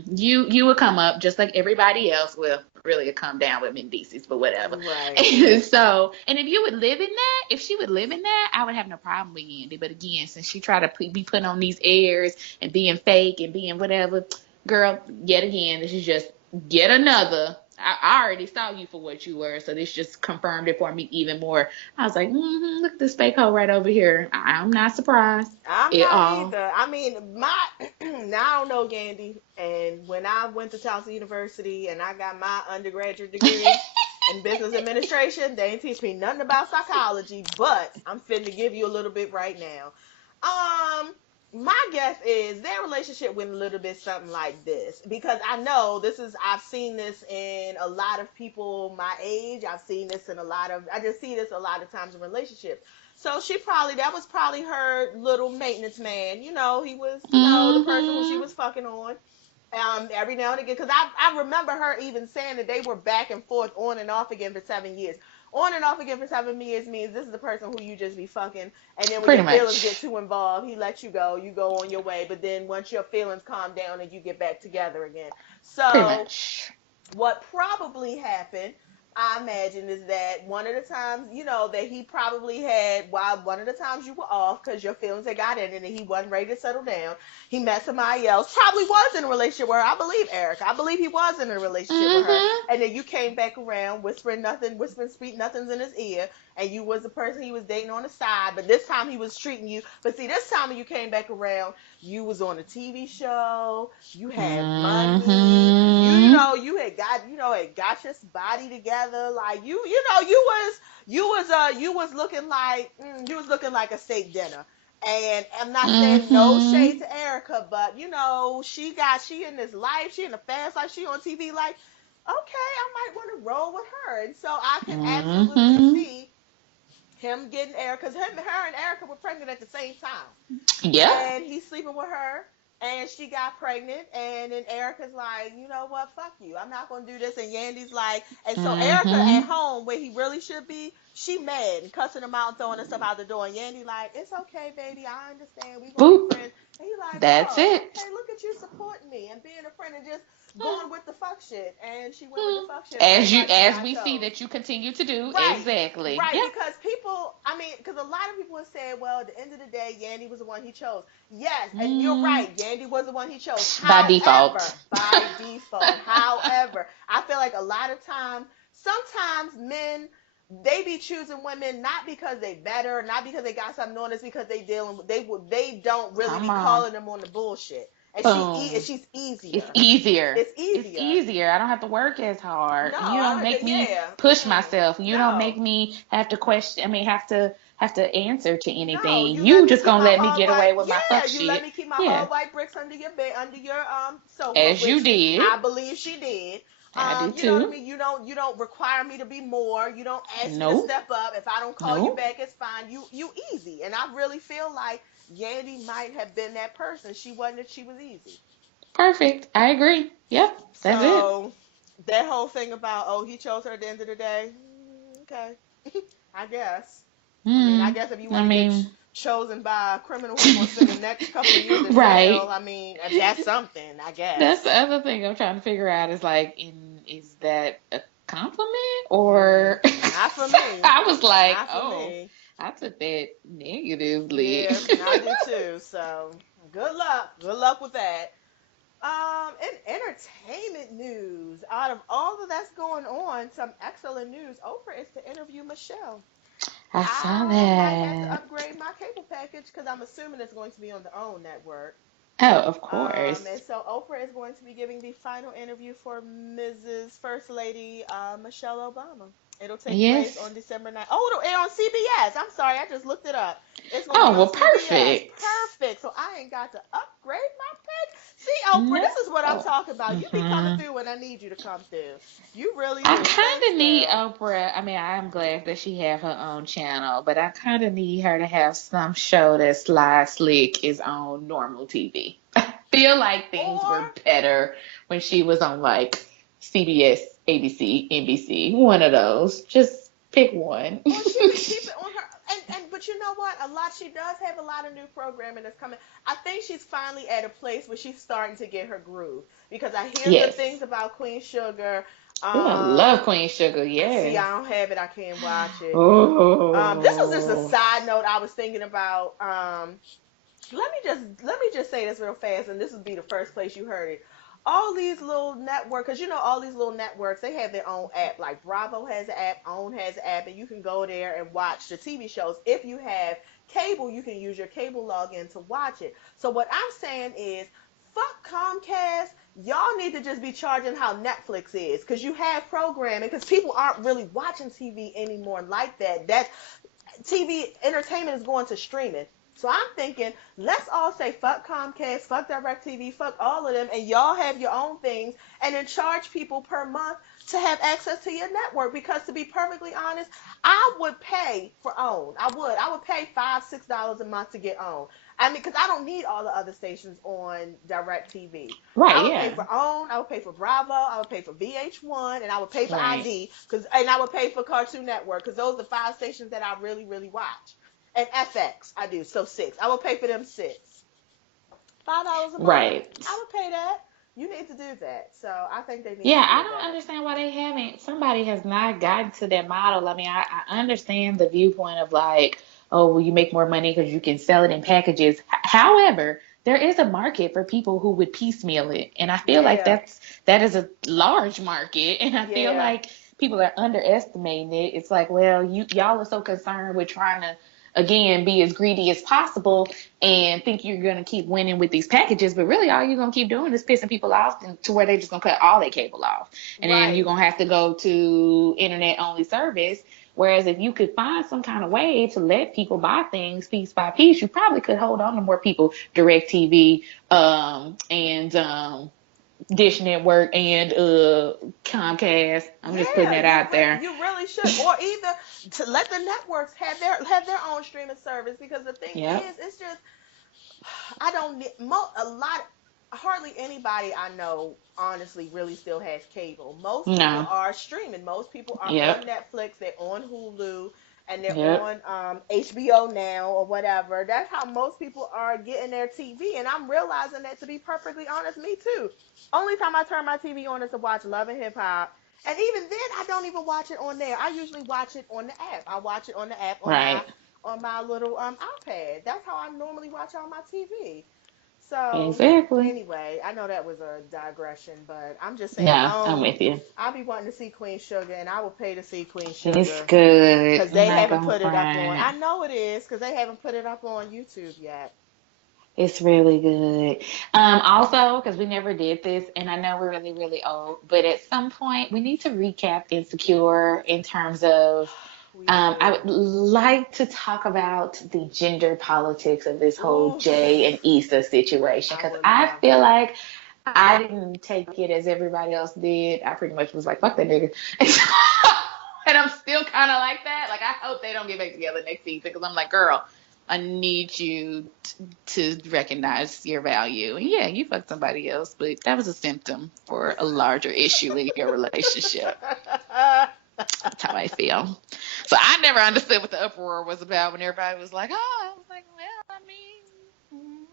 You will come up just like everybody else will. Really come down with Mendices, but whatever. Right. And so, and if you would live in that, if she would live in that, I would have no problem with Yandy. But again, since she tried to be putting on these airs and being fake and being whatever, girl, yet again, this is just yet another. I already saw you for what you were, so this just confirmed it for me even more. I was like, look at this fake hoe right over here. I'm not surprised I'm at not all. either. I mean, my now I don't know Gandhi, and when I went to Towson University and I got my undergraduate degree in business administration, they ain't teach me nothing about psychology, but I'm finna give you a little bit right now. My guess is their relationship went a little bit something like this because I know I've seen this in a lot of people my age. I've seen this in I just see this a lot of times in relationships. So that was probably her little maintenance man. He was, the person who she Mm-hmm. was fucking on. Every now and again, because I remember her even saying that they were back and forth on and off again for 7 years. On and off again for 7 years means this is the person who you just be fucking, and then when your Pretty feelings get much. too involved, he lets you go on your way. But then once your feelings calm down and you get back together again. Pretty So much. what probably happened, I imagine, is that one of the times, that he probably had, while one of the times you were off because your feelings had got in and he wasn't ready to settle down, he met somebody else, probably was in a relationship with her. I believe Erica. I believe he was in a relationship with her. Mm-hmm. And then you came back around whispering sweet nothings in his ear, and you was the person he was dating on the side, but this time he was treating you. But see, this time when you came back around, you was on a TV show, you had money, Mm-hmm. had got your body together, like you was looking like a steak dinner. And I'm not saying no Mm-hmm. shade to Erica, but she in this life, she in the fast life, she on TV, like, okay, I might want to roll with her. And so I can absolutely Mm-hmm. see him getting Erica, because her and Erica were pregnant at the same time, Yep. and he's sleeping with her. and she got pregnant, and then Erica's like, you know what, fuck you, I'm not gonna do this, and Yandy's like, and so Erica at Mm-hmm. home where he really should be, she mad and cussing him out and throwing his stuff out the door, and Yandy like, it's okay, baby, I understand, we gonna be Boop. friends, and he like, That's oh, it. okay, look at you supporting me and being a friend and just going with the fuck shit, and she went with the fuck shit, and that's why she As got we see chose. that you continue to do. Right, Exactly. right. Yep. Because people, I mean, because a lot of people have said, well, at the end of the day, Yandy was the one he chose. Yes, and you're Mm, right. Yandy was the one he chose. by default. However, by default, however, I feel like a lot of times, sometimes men, they be choosing women not because they better, not because they got something on, it's because they dealing with, they don't really Come be on. calling them on the bullshit. And Boom. she's It's easier. easier. It's It's easier. easier. I don't have to work as hard. No, You don't I make don't. me Yeah. push myself. You don't No. make me have to question. I mean, have to answer to No, anything. you let You me just keep gonna my let me hard get white. away with my fuck Yeah, you let shit. me keep my Yeah, hard white bricks under your bed, under your sofa, as you which did. I believe she did. I do You know what I too. mean. You don't require me to be more. You don't ask me to Nope. step up. If I don't call you Nope. back, it's fine. You easy, and I really feel like Yandy might have been that person. She wasn't. She was easy. Perfect. I agree. Yep. That's it. So that whole thing about, oh, he chose her at the end of the day. Okay, I guess. I mean, I Hmm. guess if you I want to get mean, chosen by a criminal who's going to spend the next couple of years in jail, right. I mean, that's something, I That's the guess. other thing I'm trying to figure out is like, is that a compliment or Not for me. I was like, Not for oh, me. I took that negatively. Yeah, I did too. So good luck. Good luck with that. In entertainment news, out of all of that's going on, some excellent news. Oprah is to interview Michelle. I saw I might have to that. upgrade my cable package because I'm assuming it's going to be on their own network. Oh, of course. And so Oprah is going to be giving the final interview for Mrs. First Lady Michelle Obama. It'll take place Yes. on December 9th. Oh, it'll air on CBS. I'm sorry, I just looked it up. It's going to Oh, be on well, CBS. perfect. Perfect. So I ain't got to upgrade my pack. See, Oprah, this is what I'm No. talking about. You be coming Hmm. through when I need you to come through. You really I do. Thanks, kind of need girl. Oprah. I mean, I'm glad that she have her own channel, but I kind of need her to have some show that Sly Slick is on normal TV. I feel like things Or were better when she was on like CBS, ABC, NBC, one of those. Just pick one. or she could keep it on her and but you know what, a lot, she does have a lot of new programming that's coming. I think she's finally at a place where she's starting to get her groove because I hear good things Yes. about Queen Sugar. Oh, I um love Queen Sugar. See, Yes. I don't have it, I can't watch it. This was just a Oh. side note I was thinking about. Let me just say this real fast, and this would be the first place you heard it. All these little networks, because you know all these little networks, they have their own app. Like Bravo has an app, OWN has an app, and you can go there and watch the TV shows. If you have cable, you can use your cable login to watch it. So what I'm saying is, fuck Comcast. Y'all need to just be charging how Netflix is, because you have programming. Because people aren't really watching TV anymore like that. That's TV entertainment is going to streaming. So I'm thinking, let's all say fuck Comcast, fuck DirecTV, fuck all of them, and y'all have your own things, and then charge people per month to have access to your network. Because to be perfectly honest, I would pay for OWN. I would pay $5, $6 a month to get OWN. I mean, because I don't need all the other stations on DirecTV. I Right, would pay yeah. for OWN, I would pay for Bravo, I would pay for VH1, and I would pay for Right. ID, and I would pay for Cartoon Network, because those are the five stations that I really, really watch. And FX, I do. So six. I would pay for them six. $5 a month. Right. I would pay that. You need to do that. So I think they need Yeah, to I do don't that. understand why they haven't. Somebody has not gotten to that model. I mean, I understand the viewpoint of like, oh, well, you make more money because you can sell it in packages. However, there is a market for people who would piecemeal it, and I feel like Yeah. that is a large market, and I feel Yeah. like people are underestimating it. It's like, well, y'all are so concerned with trying to again be as greedy as possible and think you're going to keep winning with these packages, but really all you're going to keep doing is pissing people off to where they're just going to cut all their cable off. And then you're Right. going to have to go to internet only service. Whereas if you could find some kind of way to let people buy things piece by piece, you probably could hold on to more people. Direct TV, and Dish Network and Comcast. I'm just putting Yeah, that out there. you really should, or either to let the networks have their own streaming service. Because the thing Yep. is, it's just I don't need hardly anybody I know honestly really still has cable. Most people No. are streaming. Most people are on Yep. Netflix, they're on Hulu, and they're Yep. on HBO now or whatever. That's how most people are getting their TV, and I'm realizing that, to be perfectly honest, me too. Only time I turn my TV on is to watch Love and Hip Hop. And even then, I don't even watch it on there. I usually watch it on the app. I watch it on the app Right. on my little iPad. That's how I normally watch on my TV. So Exactly. anyway, I know that was a digression, but I'm just saying, No, I'm with you. I'll be wanting to see Queen Sugar, and I will pay to see Queen It's Sugar good. because I'm they not haven't gonna put it up on. front. I know it is because they haven't put it up on YouTube yet. It's really good. Also, because we never did this, and I know we're really, really old, but at some point we need to recap Insecure in terms of. We I do. would like to talk about the gender politics of this whole Oof, Jay and Issa situation I because would I love feel that. like I didn't take it as everybody else did. I pretty much was like, fuck that nigga. And I'm still kind of like that. Like, I hope they don't get back together next season because I'm like, girl, I need you to recognize your value. And yeah, you fucked somebody else, but that was a symptom for a larger issue in your relationship. That's how I feel. So I never understood what the uproar was about when everybody was like, oh, I was like, well, I mean,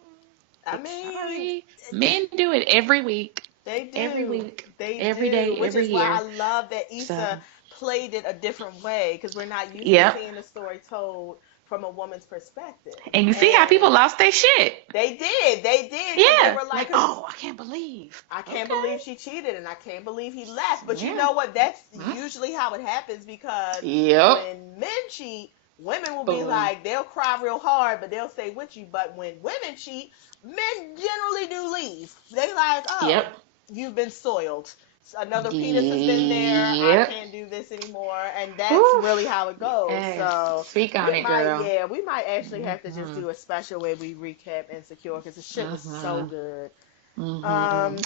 I mean, sorry. Men do it every week, they every do. week, They every do. day, Which every is why I year. love that So, Issa played it a different way because we're not used to yep. seeing the story told from a woman's perspective. And you see how people And lost their shit. they did because they Yeah. were like, Like, because oh, I can't believe. I can't Okay. believe she cheated and I can't believe he left. But you Yeah. know what? That's Mm. usually how it happens because Yep. when men cheat, women will be Boom. like, they'll cry real hard, but they'll stay with you. But when women cheat, men generally do leave. They like, oh, Yep. you've been soiled. Another penis has been there. I Yep. can't do this anymore. And that's really Oof. how it goes. Yes. So Speak on it, girl. we might actually have to just Hmm. do a special where we recap Insecure because the shit was so Hmm. good. Hmm. Um,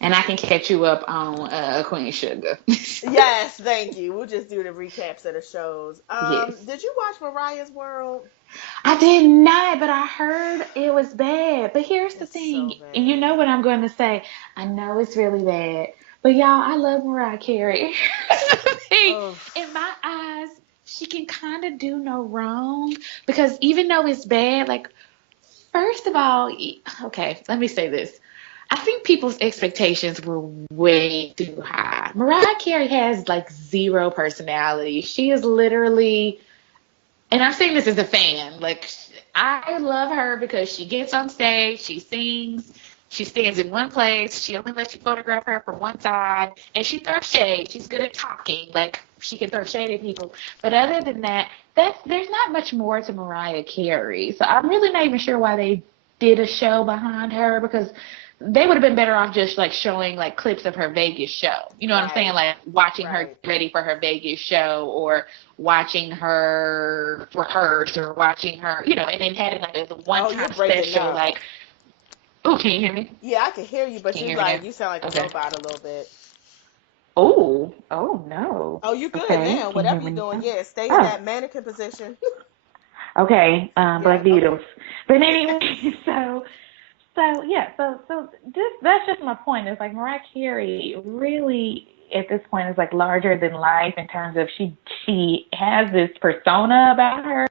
And I can catch you up on Queen Sugar. Yes, thank you. We'll just do the recaps of the shows. Yes. Did you watch Mariah's World? I did not, but I heard it was bad. But here's the It's thing, so and you know bad. what I'm going to say. I know it's really bad, but y'all, I love Mariah Carey. Oh, In my eyes, she can kind of do no wrong because even though it's bad, like, first of all, okay, let me say this. I think people's expectations were way too high. Mariah Carey has like zero personality. She is literally, and I'm saying this as a fan, like, I love her because she gets on stage, she sings, she stands in one place, she only lets you photograph her from one side, and she throws shade. She's good at talking, like she can throw shade at people. But other than that, there's not much more to Mariah Carey. So I'm really not even sure why they did a show behind her because they would have been better off just like showing like clips of her Vegas show. You know what I'm saying? right, Like watching her right. get ready for her Vegas show or watching her rehearse or watching her, and then having like a one Oh, you're time breaking special. up. Like, oh, can you hear me? Yeah, I can hear you, but Can you hear me now? you sound like a Okay. robot a little bit. Oh no. Oh, you good Okay. now. Can you hear Whatever you're me doing, now? yeah, stay in Oh, that mannequin position. okay. Yeah, Black okay. Beatles. But anyway, so just that's just my point. It's like Mariah Carey really at this point is like larger than life in terms of she has this persona about her,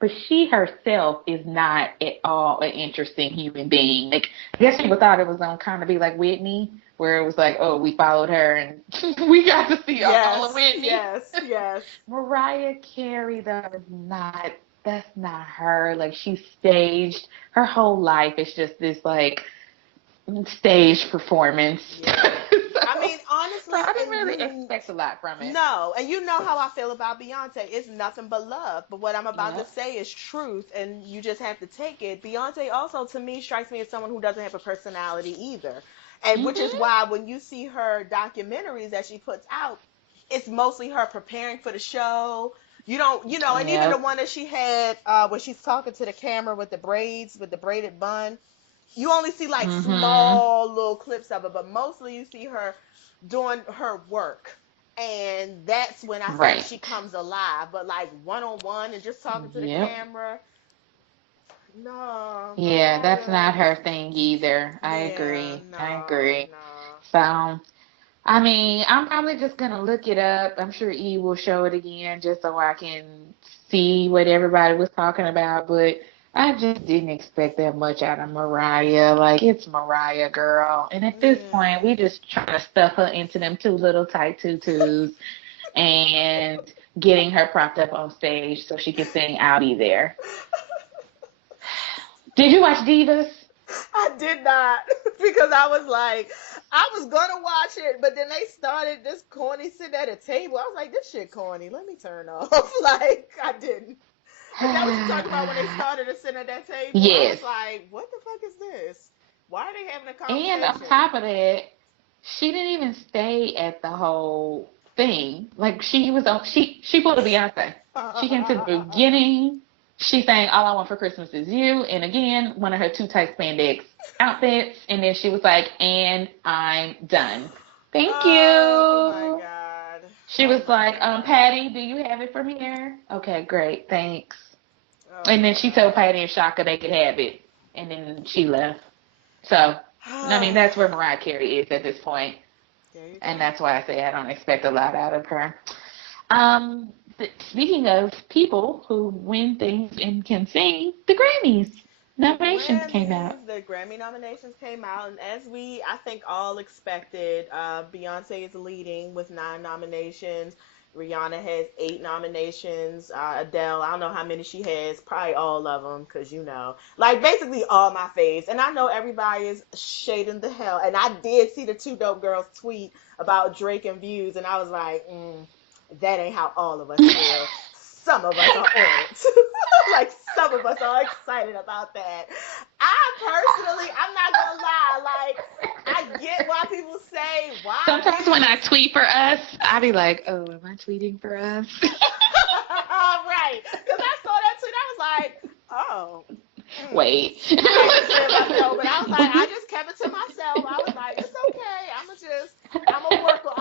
but she herself is not at all an interesting human being. Like I guess people thought it was gonna kind of be like Whitney, where it was like, oh, we followed her and we got to see all of Yes, Whitney. yes, yes. Mariah Carey though is not. That's not her. Like she staged her whole life. It's just this like stage performance. Yeah. I so, mean, so honestly, I didn't and really you expect a lot from it. no, and you know how I feel about Beyonce. It's nothing but love. But what I'm about to Yep. say is truth, and you just have to take it. Beyonce also, to me, strikes me as someone who doesn't have a personality either. And which is Mhm. why when you see her documentaries that she puts out, it's mostly her preparing for the show. You don't, and even the Yep. one that she had where she's talking to the camera with the braids, with the braided bun, you only see like Mhm. small little clips of it, but mostly you see her doing her work. And that's when I think Right. she comes alive. But like one on one and just talking to the Yep. camera, No, Yeah, that's not Mariah. her thing either. I Yeah, agree. I no, agree. no. So, I mean, I'm probably just gonna look it up. I'm sure E will show it again just so I can see what everybody was talking about. But I just didn't expect that much out of Mariah. Like, it's Mariah, girl. And at this point, Yeah. we just trying to stuff her into them two little tight tutus and getting her propped up on stage so she can sing "I'll Be There." Did you watch Divas? I did not because I was like, I was gonna watch it, but then they started this corny sitting at a table. I was like, this shit corny. Let me turn off. Like I didn't. Is that what you're talking about when they started to sit at that table? I Yes. was like, what the fuck is this? Why are they having a And on conversation? top of that, she didn't even stay at the whole thing. Like she was on she pulled a Beyonce. She came to the beginning. She sang "All I Want for Christmas Is You," and again one of her two tight spandex outfits. And then she was like, "And I'm done. Thank Oh my you." god. She Oh was my like, god. "Patty, do you have it from here?" Okay, great, thanks. Oh And then my she told god. Patty and Shaka they could have it, and then she left. So, I mean, that's where Mariah Carey is at this point, There you and go. that's why I say I don't expect a lot out of her. Speaking of people who win things and can sing, the Grammys nominations came out. The Grammy nominations came out, and as we, I think, all expected, Beyonce is leading with 9 nominations. Rihanna has 8 nominations. Adele, I don't know how many she has, probably all of them, because like basically all my faves. And I know everybody is shading the hell. And I did see the Two Dope Girls tweet about Drake and Views, and I was like, that ain't how all of us feel. Some of us are on it. Like some of us are excited about that. I personally, I'm not gonna lie, like I get why people say why Sometimes when I views. tweet for us, I be like, "Oh, am I tweeting for us?" Right, because I saw that tweet, I was like, oh, Wait. I had to clear my throat, but I was like, I just kept it to myself. I was like, it's okay. I'm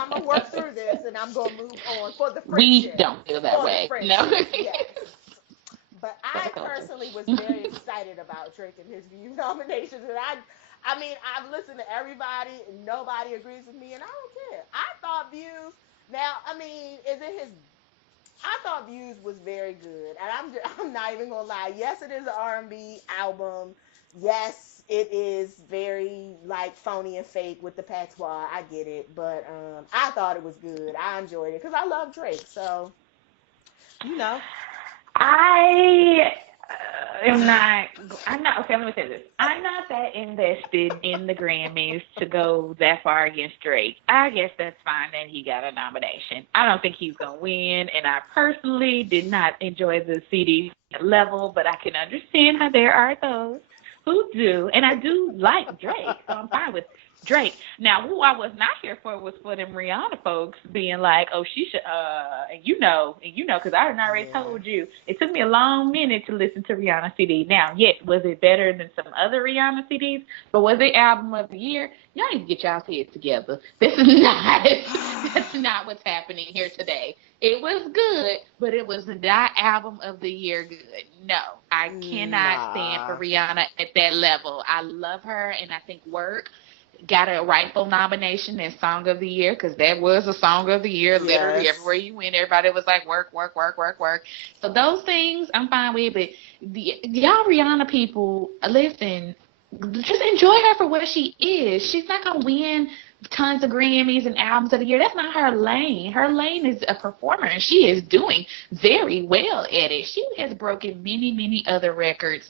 gonna work through this, and I'm gonna move on for the We friendship, don't feel that way. No. Yes. But For the I culture. personally was very excited about Drake and his View nominations, and I mean, I've listened to everybody, and nobody agrees with me, and I don't care. I thought Views. Now, I mean, is it his? I thought Views was very good, and I'm not even gonna lie. Yes, it is an R&B album. Yes, it is very like phony and fake with the patois. I get it, but I thought it was good. I enjoyed it because I love Drake. So you know, I am not. I'm not. Okay, let me say this. I'm not that invested in the Grammys to go that far against Drake. I guess that's fine that he got a nomination. I don't think he's gonna win, and I personally did not enjoy the CD level, but I can understand how there are those who do, and I do like Drake, so I'm fine with Drake. Now, who I was not here for was for them Rihanna folks being like, "Oh, she should," because I had already yeah, told you. It took me a long minute to listen to Rihanna CD. Now, yes, was it better than some other Rihanna CDs? But was it album of the year? Y'all need to get y'all's head together. This is not. That's not what's happening here today. It was good, but it was not album of the year good. No, I cannot stand for nah, Rihanna at that level. I love her, and I think Work got a rightful nomination as Song of the Year because that was a Song of the Year. Literally everywhere yes, you went, everybody was like work, work, work, work, work. So those things I'm fine with, but y'all Rihanna people, listen, just enjoy her for what she is. She's not gonna win tons of Grammys and albums of the year. That's not her lane. Her lane is a performer, and she is doing very well at it. She has broken many, many other records,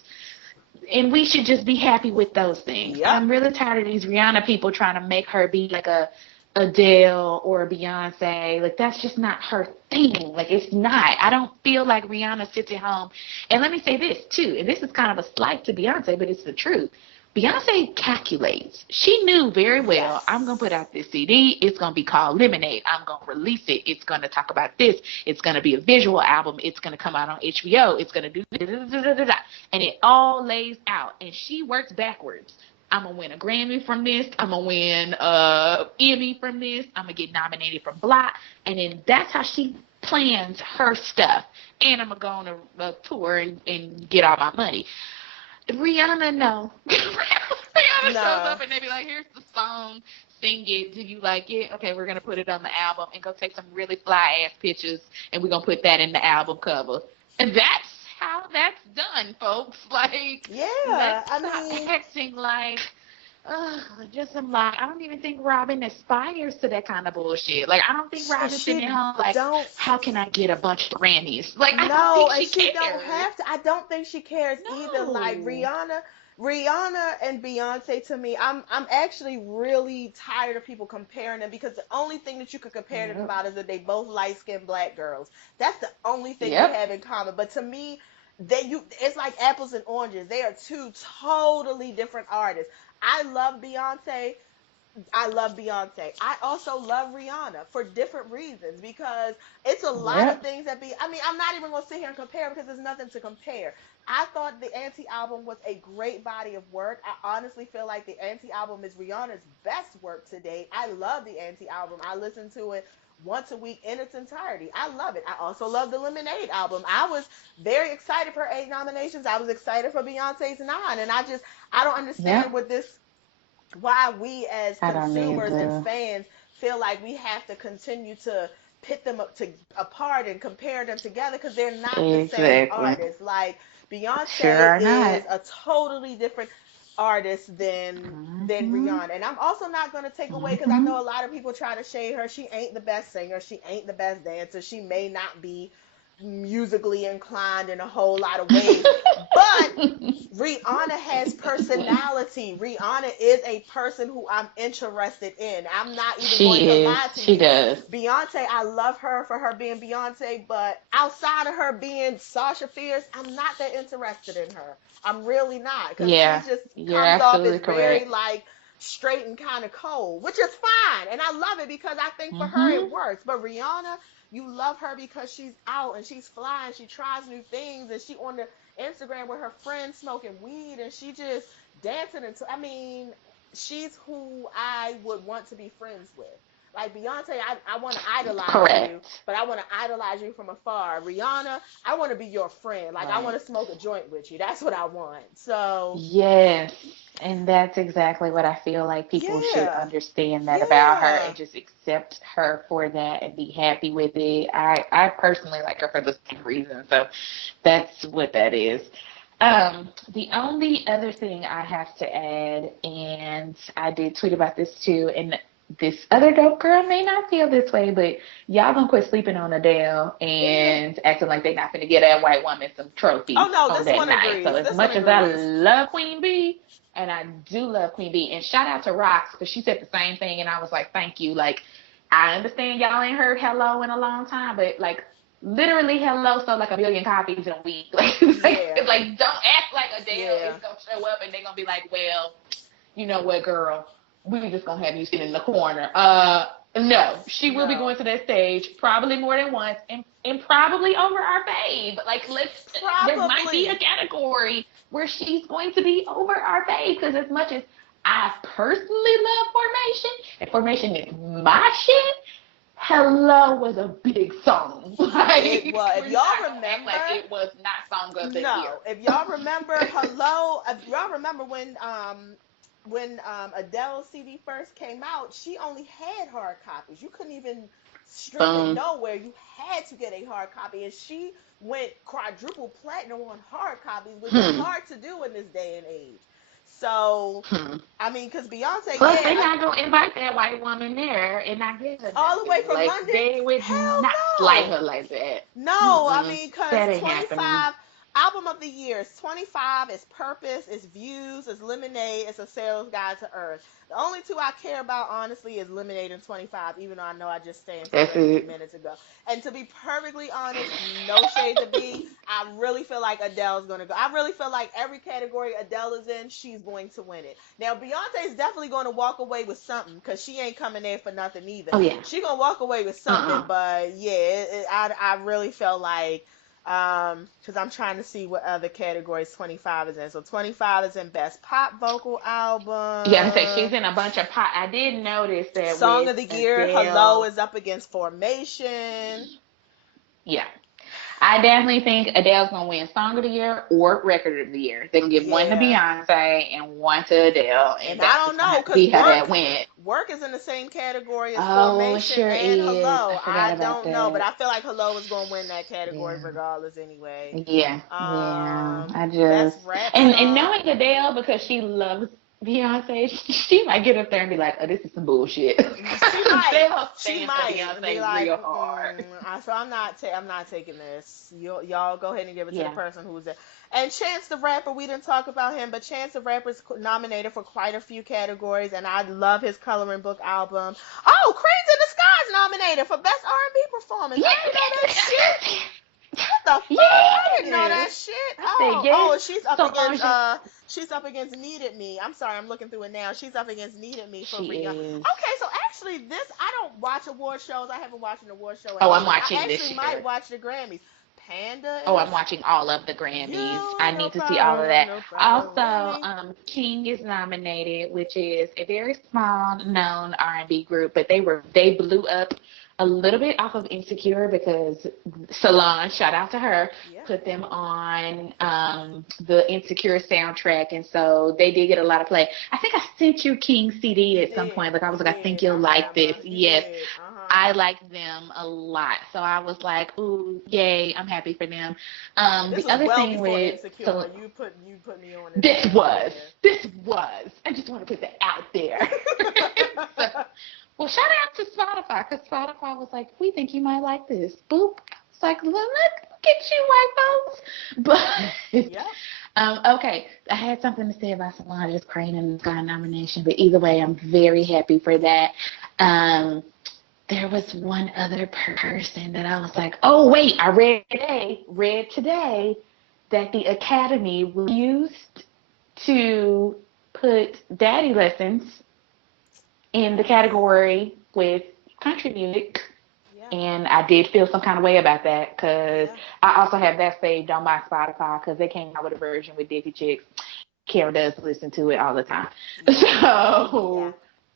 and we should just be happy with those things. yep, I'm really tired of these Rihanna people trying to make her be like a Adele or a Beyonce. Like that's just not her thing. Like it's not. I don't feel like Rihanna sits at home. And let me say this too, and this is kind of a slight to Beyonce, but it's the truth. Beyonce calculates. She knew very well, I'm going to put yes, out this CD. It's going to be called Lemonade. I'm going to release it. It's going to talk about this. It's going to be a visual album. It's going to come out on HBO. It's going to do da, da, da, da, da, da. And it all lays out. And she works backwards. I'm going to win a Grammy from this. I'm going to win Emmy from this. I'm going to get nominated from blah. And then that's how she plans her stuff. And I'm going to go on a tour and get all my money. Rihanna, no. Rihanna shows No. up and they be like, here's the song, sing it. Do you like it? Okay, we're gonna put it on the album and go take some really fly ass pictures and we're gonna put that in the album cover. And that's how that's done, folks. Like, Yeah, let's I stop mean, acting like just I'm like, I don't even think Robin aspires to that kind of bullshit. Like, I don't think Robin's sitting she at home like, don't. how can I get a bunch of Grammys? Like, I don't No, think and she she don't cares. have to. I don't think she cares either. Like No. Rihanna and Beyonce to me, I'm actually really tired of people comparing them because the only thing that you could compare them Yep. about is that they both light-skinned black girls. That's the only thing they Yep. have in common. But to me, it's like apples and oranges. They are two totally different artists. I love Beyonce. I love Beyonce. I also love Rihanna for different reasons because it's a lot of Yep. things I mean, I'm not even going to sit here and compare because there's nothing to compare. I thought the Anti album was a great body of work. I honestly feel like the Anti album is Rihanna's best work to date. I love the Anti album. I listen to it once a week in its entirety. I love it. I also love the Lemonade album. I was very excited for 8 nominations. I was excited for Beyonce's 9, and I don't understand Yep. what this why we as I don't consumers and either. fans feel like we have to continue to pit them up to apart and compare them together because they're not the same Exactly. artists. Like Sure Beyonce are not. is a totally different artist than Mm-hmm. Rihanna. And I'm also not going to take away because I Mm-hmm. know a lot of people try to shade her. She ain't the best singer, she ain't the best dancer, she may not be musically inclined in a whole lot of ways, but Rihanna has personality. Rihanna is a person who I'm interested in. I'm not even going She to is. lie to She you. does. Beyonce, I love her for her being Beyonce, but outside of her being Sasha Fierce, I'm not that interested in her. I'm really not because she Yeah. just You're comes off as absolutely very correct. like straight and kind of cold, which is fine. And I love it because I think for her it Mm-hmm. works. But Rihanna, you love her because she's out and she's flying, she tries new things, and she on the Instagram with her friends smoking weed and she just dancing into I mean, she's who I would want to be friends with. Like Beyonce, I want to idolize you, Correct. but I want to idolize you from afar. Rihanna, I want to be your friend. Like I Right. want to smoke a joint with you. That's what I want. So Yes. And that's exactly what I feel like people should yeah, understand that about her yeah, and just accept her for that and be happy with it. I personally like her for the same reason. So that's what that is. The only other thing I have to add, and I did tweet about this too, and this other dope girl may not feel this way, but y'all gonna quit sleeping on Adele yeah. and acting like they not gonna get that white woman some trophies Oh no, on this that one night. So agrees. as This one much as I agrees. love Queen Bee, and I do love Queen Bee, and shout out to Rox because she said the same thing, and I was like, thank you. Like, I understand y'all ain't heard Hello in a long time, but like literally Hello sold like a million copies in a week. Yeah, Like don't act like Adele is yeah. gonna show up and they're gonna be like, well, you know what, girl, we just gonna have you sit in the corner. No, she will be No. going to that stage probably more than once and probably over our fave. Like there might be a Probably. category where she's going to be over our fave because as much as I personally love Formation and Formation is my shit, Hello was a big song. It Like, was. If we're y'all not gonna act remember, like it was not song of the year. no. If y'all remember, hello. If y'all remember when Adele's CD first came out, she only had hard copies. You couldn't even stream it Boom. nowhere. You had to get a hard copy, and she went quadruple platinum on hard copies, which is Hmm. hard to do in this day and age. So, Hmm. I mean, because Beyonce, Plus, they yeah, not gonna invite that white woman there and not give her all the way nothing. from Like London, they would hell not slight no. her like that. No, I Mm-mm. mean, because That ain't happening. 25 album of the year is 25, is Purpose, is Views, is Lemonade, it's A Sailor's Guide to Earth. The only two I care about, honestly, is Lemonade and 25, even though I know I just stand for That's it a few it. minutes ago. And to be perfectly honest, no shade to B, I really feel like Adele's going to go. I really feel like every category Adele is in, she's going to win it. Now, Beyonce's definitely going to walk away with something because she ain't coming there for nothing either. Oh yeah. She gonna walk away with something, Uh-uh. but yeah, I really felt like because I'm trying to see what other categories 25 is in. So 25 is in best pop vocal Yeah, I say she's album. in a bunch of pot. I did notice that Song with of the year, Hello Adele. is up against Formation. Yeah. I definitely think Adele's gonna win Song of the Year or Record of the Year. They're gonna give one to Yeah. Beyonce and one to Adele, and And I that's don't just gonna know, have to because be how that went. work is in the same category as Oh, it Formation sure and is. I Hello. forgot I about don't know, but that. I feel like Hello is gonna win that category Yeah. regardless anyway. Yeah, yeah. I Best just rap and song. knowing Adele because she loves Beyonce, she might get up there and be like, "Oh, this is some bullshit." She might. Adele She stands for might be Beyonce like, real hard. so I'm not taking this. Y'all go ahead and give it to the Yeah. person who's it. And Chance the Rapper, we didn't talk about him, but Chance the Rapper's nominated for quite a few categories, and I love his coloring book album. Oh, Cranes in the Sky's nominated for best R&B performance. I didn't know that shit. Yes. What the fuck? I didn't know Yes. that shit. I said yes. Solange. She's up against Needed Me. I'm sorry, I'm looking through it now. She's up against Needed Me for She Rihanna. is. Okay, so actually this I don't watch award shows. I haven't watched an award show in Oh, I'm ages. I watching this actually might year. watch the Grammys. Panda Oh, I'm is watching all of the you Grammys. I no need to see all of problem, that. no problem with Also, me. King is nominated, which is a very small known R&B group, but they blew up a little bit off of Insecure because Solange, shout out to her, Yeah. put them on the Insecure soundtrack, and so they did get a lot of play. I think I sent you King's CD You at some point. did. Like I You was like, I think did. you'll I like this. remember. You Yes, did. Uh-huh. I like them a lot. So I was like, ooh, yay, I'm happy for them. This The was other well thing before with Insecure, so but you put me on this this album. was this was. I just want to put that out there. So, Yeah. well, shout out to Spotify because Spotify was like, we think you might like this. Boop. It's like, look at you, white folks. But Yep. okay, I had something to say about Solange's Crane and the Sky nomination, but either way, I'm very happy for that. Um, there was one other person that I was like, oh wait, I read today that the Academy refused to put Daddy Lessons in the Yes. category with country music. Yeah. And I did feel some kind of way about that because Yeah. I also have that saved on my Spotify because they came out with a version with Dizzy Chicks. Kara does listen to it all the time. Yeah. Yeah. So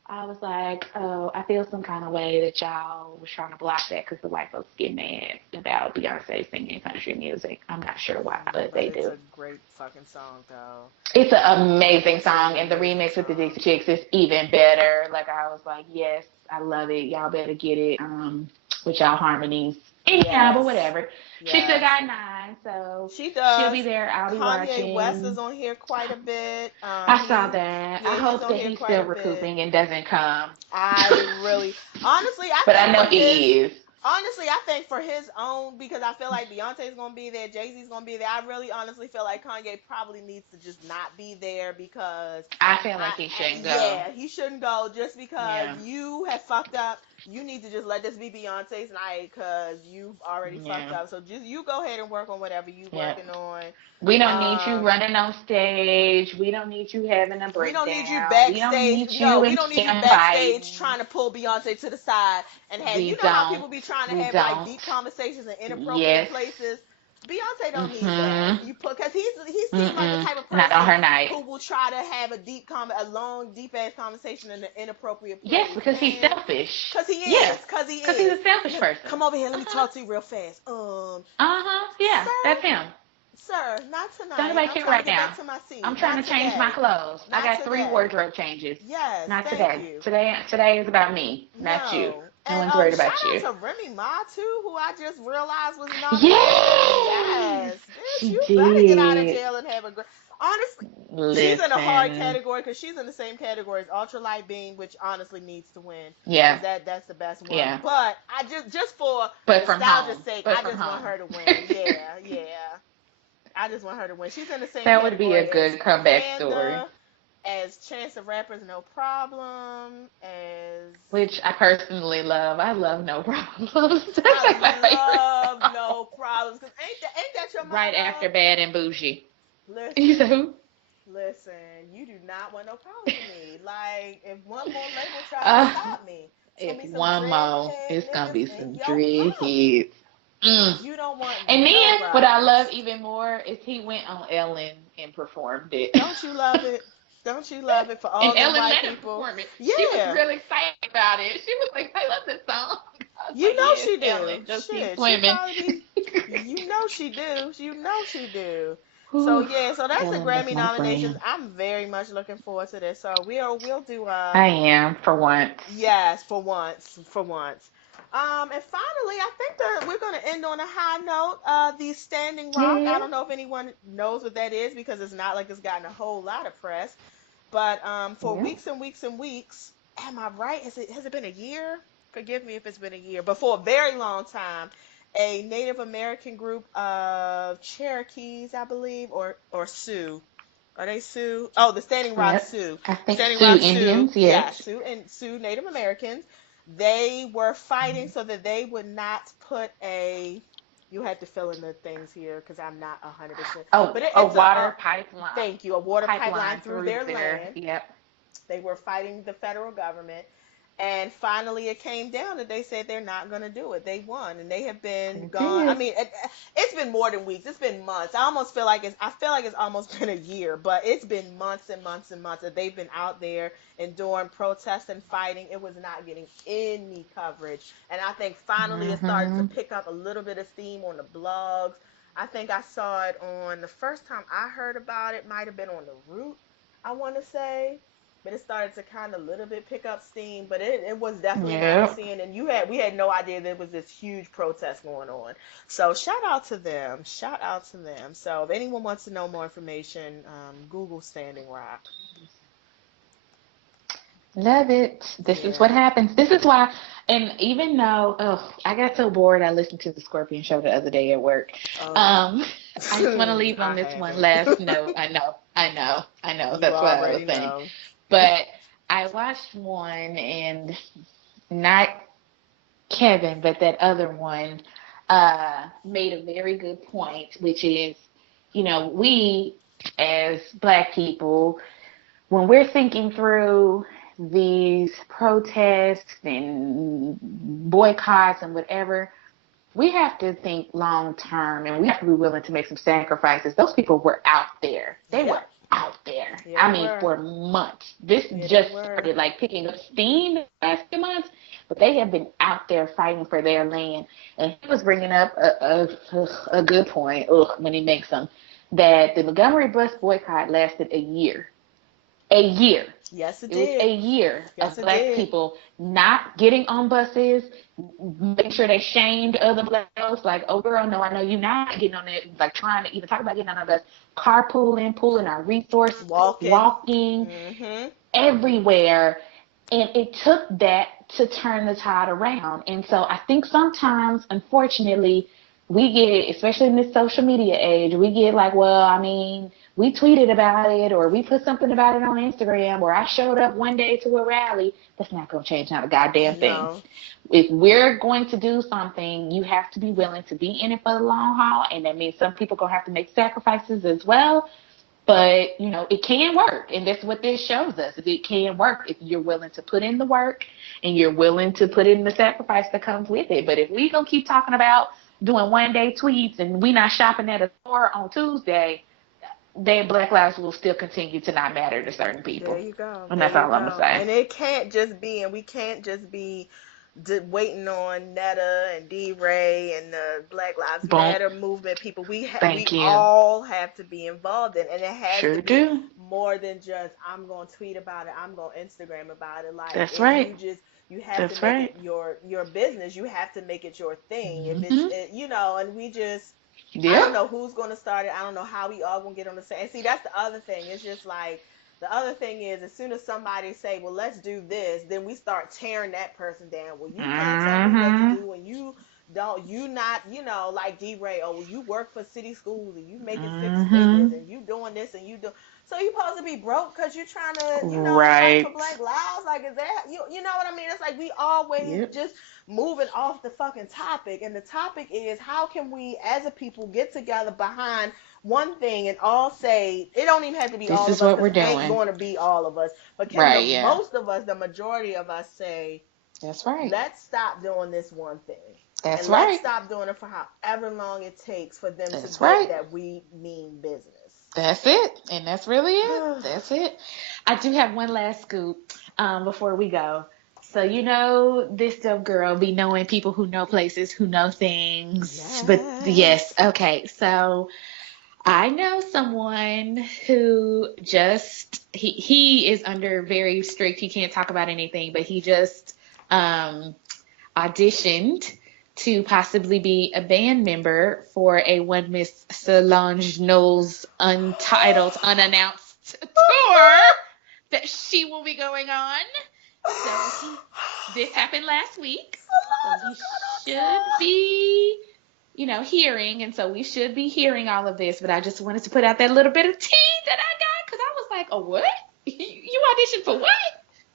I was like, oh, I feel some kind of way that y'all was trying to block that because the white folks get mad about Beyonce singing country music. I'm not sure why, but But they it's do. a great fucking song though. It's an amazing It's an song, and the amazing remix with the song. Dixie Chicks is even better. Like I was like, yes, I love it. Y'all better get it with y'all harmonies. Anyhow, but Yes. whatever. She still Yes. got 9, so She she'll does. be there. I'll be Kanye West is watching. on here quite a bit. I saw that. I He's hope on that here he's quite still a bit. recouping and doesn't come. I really, honestly, I But I think know for his, he is. honestly, I think for his own, because I feel like Beyonce's gonna be there, Jay-Z's gonna be there. I really honestly feel like Kanye probably needs to just not be there because I feel like he shouldn't go. yeah, he shouldn't go just because Yeah. you have fucked up. You need to just let this be Beyonce's night because you've already fucked Yeah. up. So just you go ahead and work on whatever you Yeah. working on. We don't need you Um, running on stage. We don't need you having a we don't need you breakdown. We don't backstage. need No, you we and don't need you Kim backstage fighting. trying to pull Beyonce to the side and have We you know how don't. people be trying to We have like don't. deep conversations in inappropriate Yes. places. Beyonce don't need that. Mhm. You put because he seems like the Mm-mm. type of Not on person her night. who will try to have a long deep ass conversation in an inappropriate Yes, place. because he's And selfish. cause he Yeah. is, cause he Because he's is. a selfish person. Come over here, let me Uh-huh. talk to you real fast. Uh-huh. Yeah, that's Sir, him. sir, not Don't tonight. nobody I'm care trying to right get back now. to my seat. I'm trying Not to change my today. clothes. I Not got 3 today. wardrobe changes. Yes, Not thank today. you. Today is about me, not you. No. No And one's worried shout about you. out to Remy Ma too, who I just realized was nominated. Yes! Yes, bitch, She you better get out of did. jail and have a great. Honestly, she's in a hard Listen. category because she's in the same category as Ultralight Beam, which honestly needs to win because Yeah. that's the best one. Yeah. But I just for But from nostalgia's home. sake, But I from just want home. her to win. Yeah, yeah. I just want her to win. She's in the same That would be a category as good comeback story. Panda, as Chance the Rapper's No Problem, as Which I personally love. I love No Problems. That's like my favorite I love song. No Problems. Cause ain't that your Right after motto? Bad and Bougie. You said Listen, who? listen. You do not want no problems with me. Like if one more label tries to Uh, stop me, it's gonna if be some one more, dreadhead it's gonna niggas be in some your dread mouth. hits. Mm. You don't want And no then what I love problems. even more is he went on Ellen and performed it. Don't you love it? Don't you love it for And all them Ellen white let him people? perform it. She was Yeah. really excited about it. She was like, I love this song. I was You like, know yes, she do. Ellen, just keep Shit, she swimming. probably be. You know she do. You know she do. So Whew, yeah, so that's the Ellen is Grammy my nominations. friend. I'm very much looking forward to this. So we'll do I am, for once. yes, for once, for once. And finally, I think that we're going to end on a high note. The Standing Rock. I Yeah. don't know if anyone knows what that is because it's not like it's gotten a whole lot of press. But for Yeah. weeks and weeks and weeks, am I right? Has it been a year? Forgive me if it's been a year, but for a very long time, a Native American group of Cherokees, I believe, or Sioux. Are they Sioux? Oh, the Standing Rock Yep. Sioux. I think Standing Sioux Rock Sioux. Indians, Yeah, yes. Sioux Native Americans. They were fighting so that they would not put a. You had to fill in the things here because I'm not 100%. Oh, But a it's a water pipeline thank you, a water pipeline pipeline through through their there. land. Yep. They were fighting the federal government. And finally, it came down that they said they're not going to do it. They won, and they have been They gone. I did. mean, it's been more than weeks. It's been months. I almost feel like I feel like it's almost been a year, but it's been months and months and months that they've been out there enduring protests and fighting. It was not getting any coverage, and I think finally it started to Mm-hmm. pick up a little bit of steam on the blogs. I think I saw it on the first time I heard about it. Might have been on the Root, I want to say, but it started to kind of little bit pick up steam, but it was definitely not a Yep. scene, and we had no idea there was this huge protest going on. So shout out to them. So if anyone wants to know more information, Google Standing Rock. Love it. This is what Yeah. happens. This is why, and even though, oh, I got so bored, I listened to the Scorpion show the other day at work. Oh, Um, I just want to leave on I this one haven't. last note. I know. You That's what I was already saying. know. But I watched one, and not Kevin, but that other one, made a very good point, which is, we as Black people, when we're thinking through these protests and boycotts and whatever, we have to think long term and we have to be willing to make some sacrifices. Those people were out there. They were Yep. out there. Yeah, I they mean, were. for months. This Yeah, they just were. started like picking up steam the last few months, but they have been out there fighting for their land. And he was bringing up a good point when he makes them, that the Montgomery bus boycott lasted a year. A year. Yes, it It was did. a year Yes, of it Black did. people not getting on buses, making sure they shamed other Black folks, like, oh girl, no, I know you're not getting on it, like trying to even talk about getting on a bus, carpooling, pooling our resources, Walking. walking Mhm. everywhere. And it took that to turn the tide around. And so I think sometimes, unfortunately, we get, especially in this social media age, we get like, well, I mean, we tweeted about it or we put something about it on Instagram or I showed up one day to a rally. That's not going to change not a goddamn thing. No. If we're going to do something, you have to be willing to be in it for the long haul. And that means some people going to have to make sacrifices as well. But, it can work. And that's what this shows us. It can work if you're willing to put in the work and you're willing to put in the sacrifice that comes with it. But if we going to keep talking about doing one day tweets and we not shopping at a store on Tuesday, then Black lives will still continue to not matter to certain There people. you go. And There that's you all I'm going to go. say. And it can't just be, and we can't just be waiting on Netta and D. Ray and the Black Lives Boom. Matter movement people. We Thank you. all have to be involved in, and it has to Sure be do. more than just I'm going to tweet about it. I'm going to Instagram about it. Like That's right. you have to That's make it right. your business. You have to make it your thing. If Hmm. and we just I don't Yep. know who's going to start it. I don't know how we all going to get on the same. And see, that's the other thing. It's just like the other thing is, as soon as somebody say, "Well, let's do this," then we start tearing that person down. Well, you can't tell me what to Hmm. do, and you not, like D. Ray. Oh, well, you work for city schools, and you making six figures, Hmm. and you doing this, and you do. So you supposed to be broke because you're trying to, fight for Right. Black lives? Like, is that you know what I mean? It's like we always Yep. just moving off the fucking topic, and the topic is how can we, as a people, get together behind one thing and all say it don't even have to be This all is of us what because we're it ain't doing. going to be all of us, but can the Right, yeah. most of us, the majority of us, say That's right. let's stop doing this one thing That's and let's right. stop doing it for however long it takes for them to That's get right. that we mean business. That's it. And that's really it. That's it. I do have one last scoop before we go. So you know this dope girl be knowing people who know places, who know things. But yes, Yes. okay. So I know someone who just he is under very strict. He can't talk about anything, but he just um auditioned to possibly be a band member for a one Miss Solange Knowles untitled, unannounced tour that she will be going on. So this happened last week. So Solange he is going on should tour. be, hearing, and so we should be hearing all of this. But I just wanted to put out that little bit of tea that I got because I was like, "Oh, what? You auditioned for what?"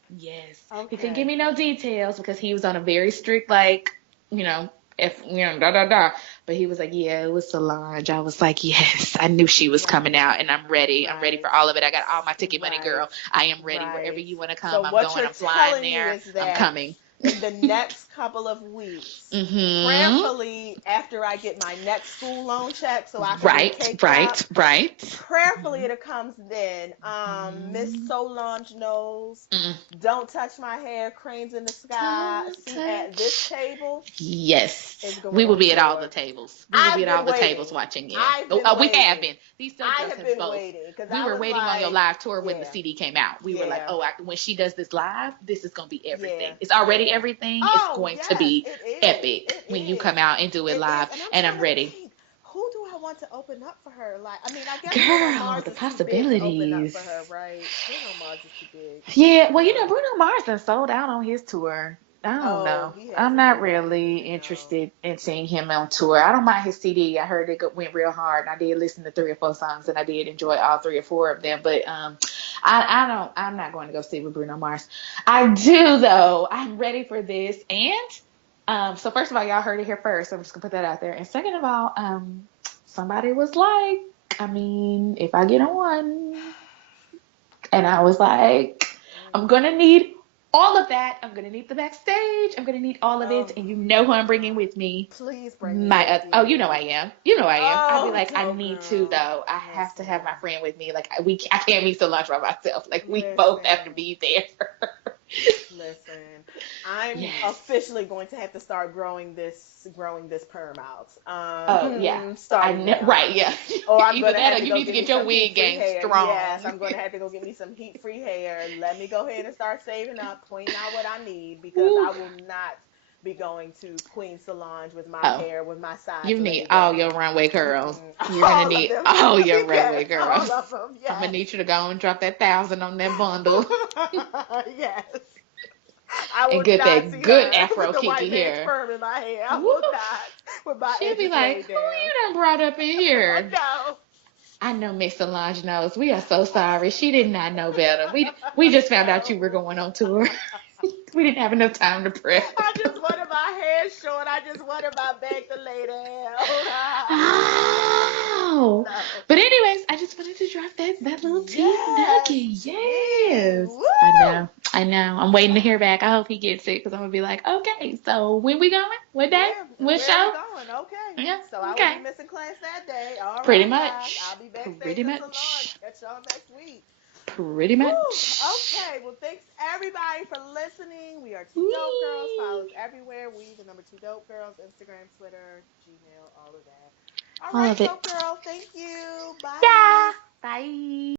Yes, he couldn't give Okay. me no details because he was on a very strict, like, you know, if da da da. But he was like, "Yeah, it was Solange." I was like, "Yes, I knew she was coming Right. out, and I'm ready. I'm ready Right. for all of it. I got all my ticket money, Right. girl. I am ready. Wherever Right. you want to So come, I'm what going. you're I'm flying telling me there. is I'm that coming." in the next couple of weeks, Mm-hmm. prayerfully after I get my next school loan check so I can be Right, caked up, right, right. prayerfully Mm-hmm. it comes then. Miss Mm-hmm. Solange knows. Mm-mm. Don't touch my hair, cranes in the sky, Don't seat at this touch. table Yes. is going We will on be at all the tour. tables. We will be I've at been all the waiting. tables watching, yeah. I've Oh, been we have waiting. been. These dope I girls have have been both. waiting because We I were was waiting on your like, live tour when the yeah, CD came out. We were like, yeah, oh, when she does this live, this is going to be yeah, everything. It's already yeah. everything. It's Oh, going to yes, be it is. epic It when you come is. out and do it It is. live. And I'm And I'm trying to ready. think, who do I want to open up for her? Like, I mean, I guess Bruno Girl, Mars the is too big to open up for her, possibilities. right? Bruno Mars is too big. Yeah, well, Um, Bruno Mars done sold out on his tour. I don't oh, know. he I'm hasn't not done really anything, no. interested in seeing him on tour. I don't mind his CD. I heard it went real hard, and I did listen to 3 or 4 songs, and I did enjoy all 3 or 4 of them. But I don't. I'm not going to go see with Bruno Mars. I do though. I'm ready for this. And so first of all, y'all heard it here first. I'm just gonna put that out there. And second of all, somebody was like, I mean, if I get on. And I was like, I'm Mm. going to need all of that. I'm going to need the backstage. I'm going to need all of it. Oh And you know who my I'm bringing God. with me? Please bring me My, bestie. you know I am. You know I am. I'd be Oh, like, I dope need to girl. though. I have to have my Listen. friend with me. Like I can't be so lunch by myself. Like we both have to Listen. be there. Listen, I'm Yes. officially going to have to start growing this perm out. Oh yeah. I Starting know. now. Right. Yeah. Or I'm Either gonna that have or to you go need to get me get your some wig heat-free game hair. Yes, strong. I'm gonna have to go get me some heat-free hair. Let me go ahead and start saving up, pointing out what I need because I will not be going to Queen Solange with my Oh. hair with my sides You need laid all your back. runway curls. Mm-mm. You're gonna All of need them. all your Yes, runway all curls. of them. I'm gonna Yes. need you to go and drop that 1,000 on that bundle Yes. I and will get not that see good her Afro with the white kinky man's hair. perm in my hair. I Woo! will not with my She'll be edges like, laid "Who down. you done brought up in here?" No. I know Miss Solange knows. We are so sorry. She did not know better. We just found out No. you were going on tour. We didn't have enough time to prep. I just wanted my hair short. I just wanted my back to lay down. Oh, No. but anyways, I just wanted to drop that little tea Yes, nugget. tea. Yes, Woo! I know. I'm waiting to hear back. I hope he gets it because I'm gonna be like, okay, so when we going? What day? Where and What where are we show? going? Okay. Yeah, So I will okay. be missing class that day. All Pretty right, guys. much. I'll be backstage Pretty in Salon. much. Catch y'all next week. Pretty Woo! much. Okay. Well, thanks everybody for listening. We are Two Dope Girls. Follow us Whee! everywhere. We, the number Two Dope Girls, Instagram, Twitter, Gmail, all of that. All All right, of it. Dope Girl. Thank you. Yeah. Bye. Bye.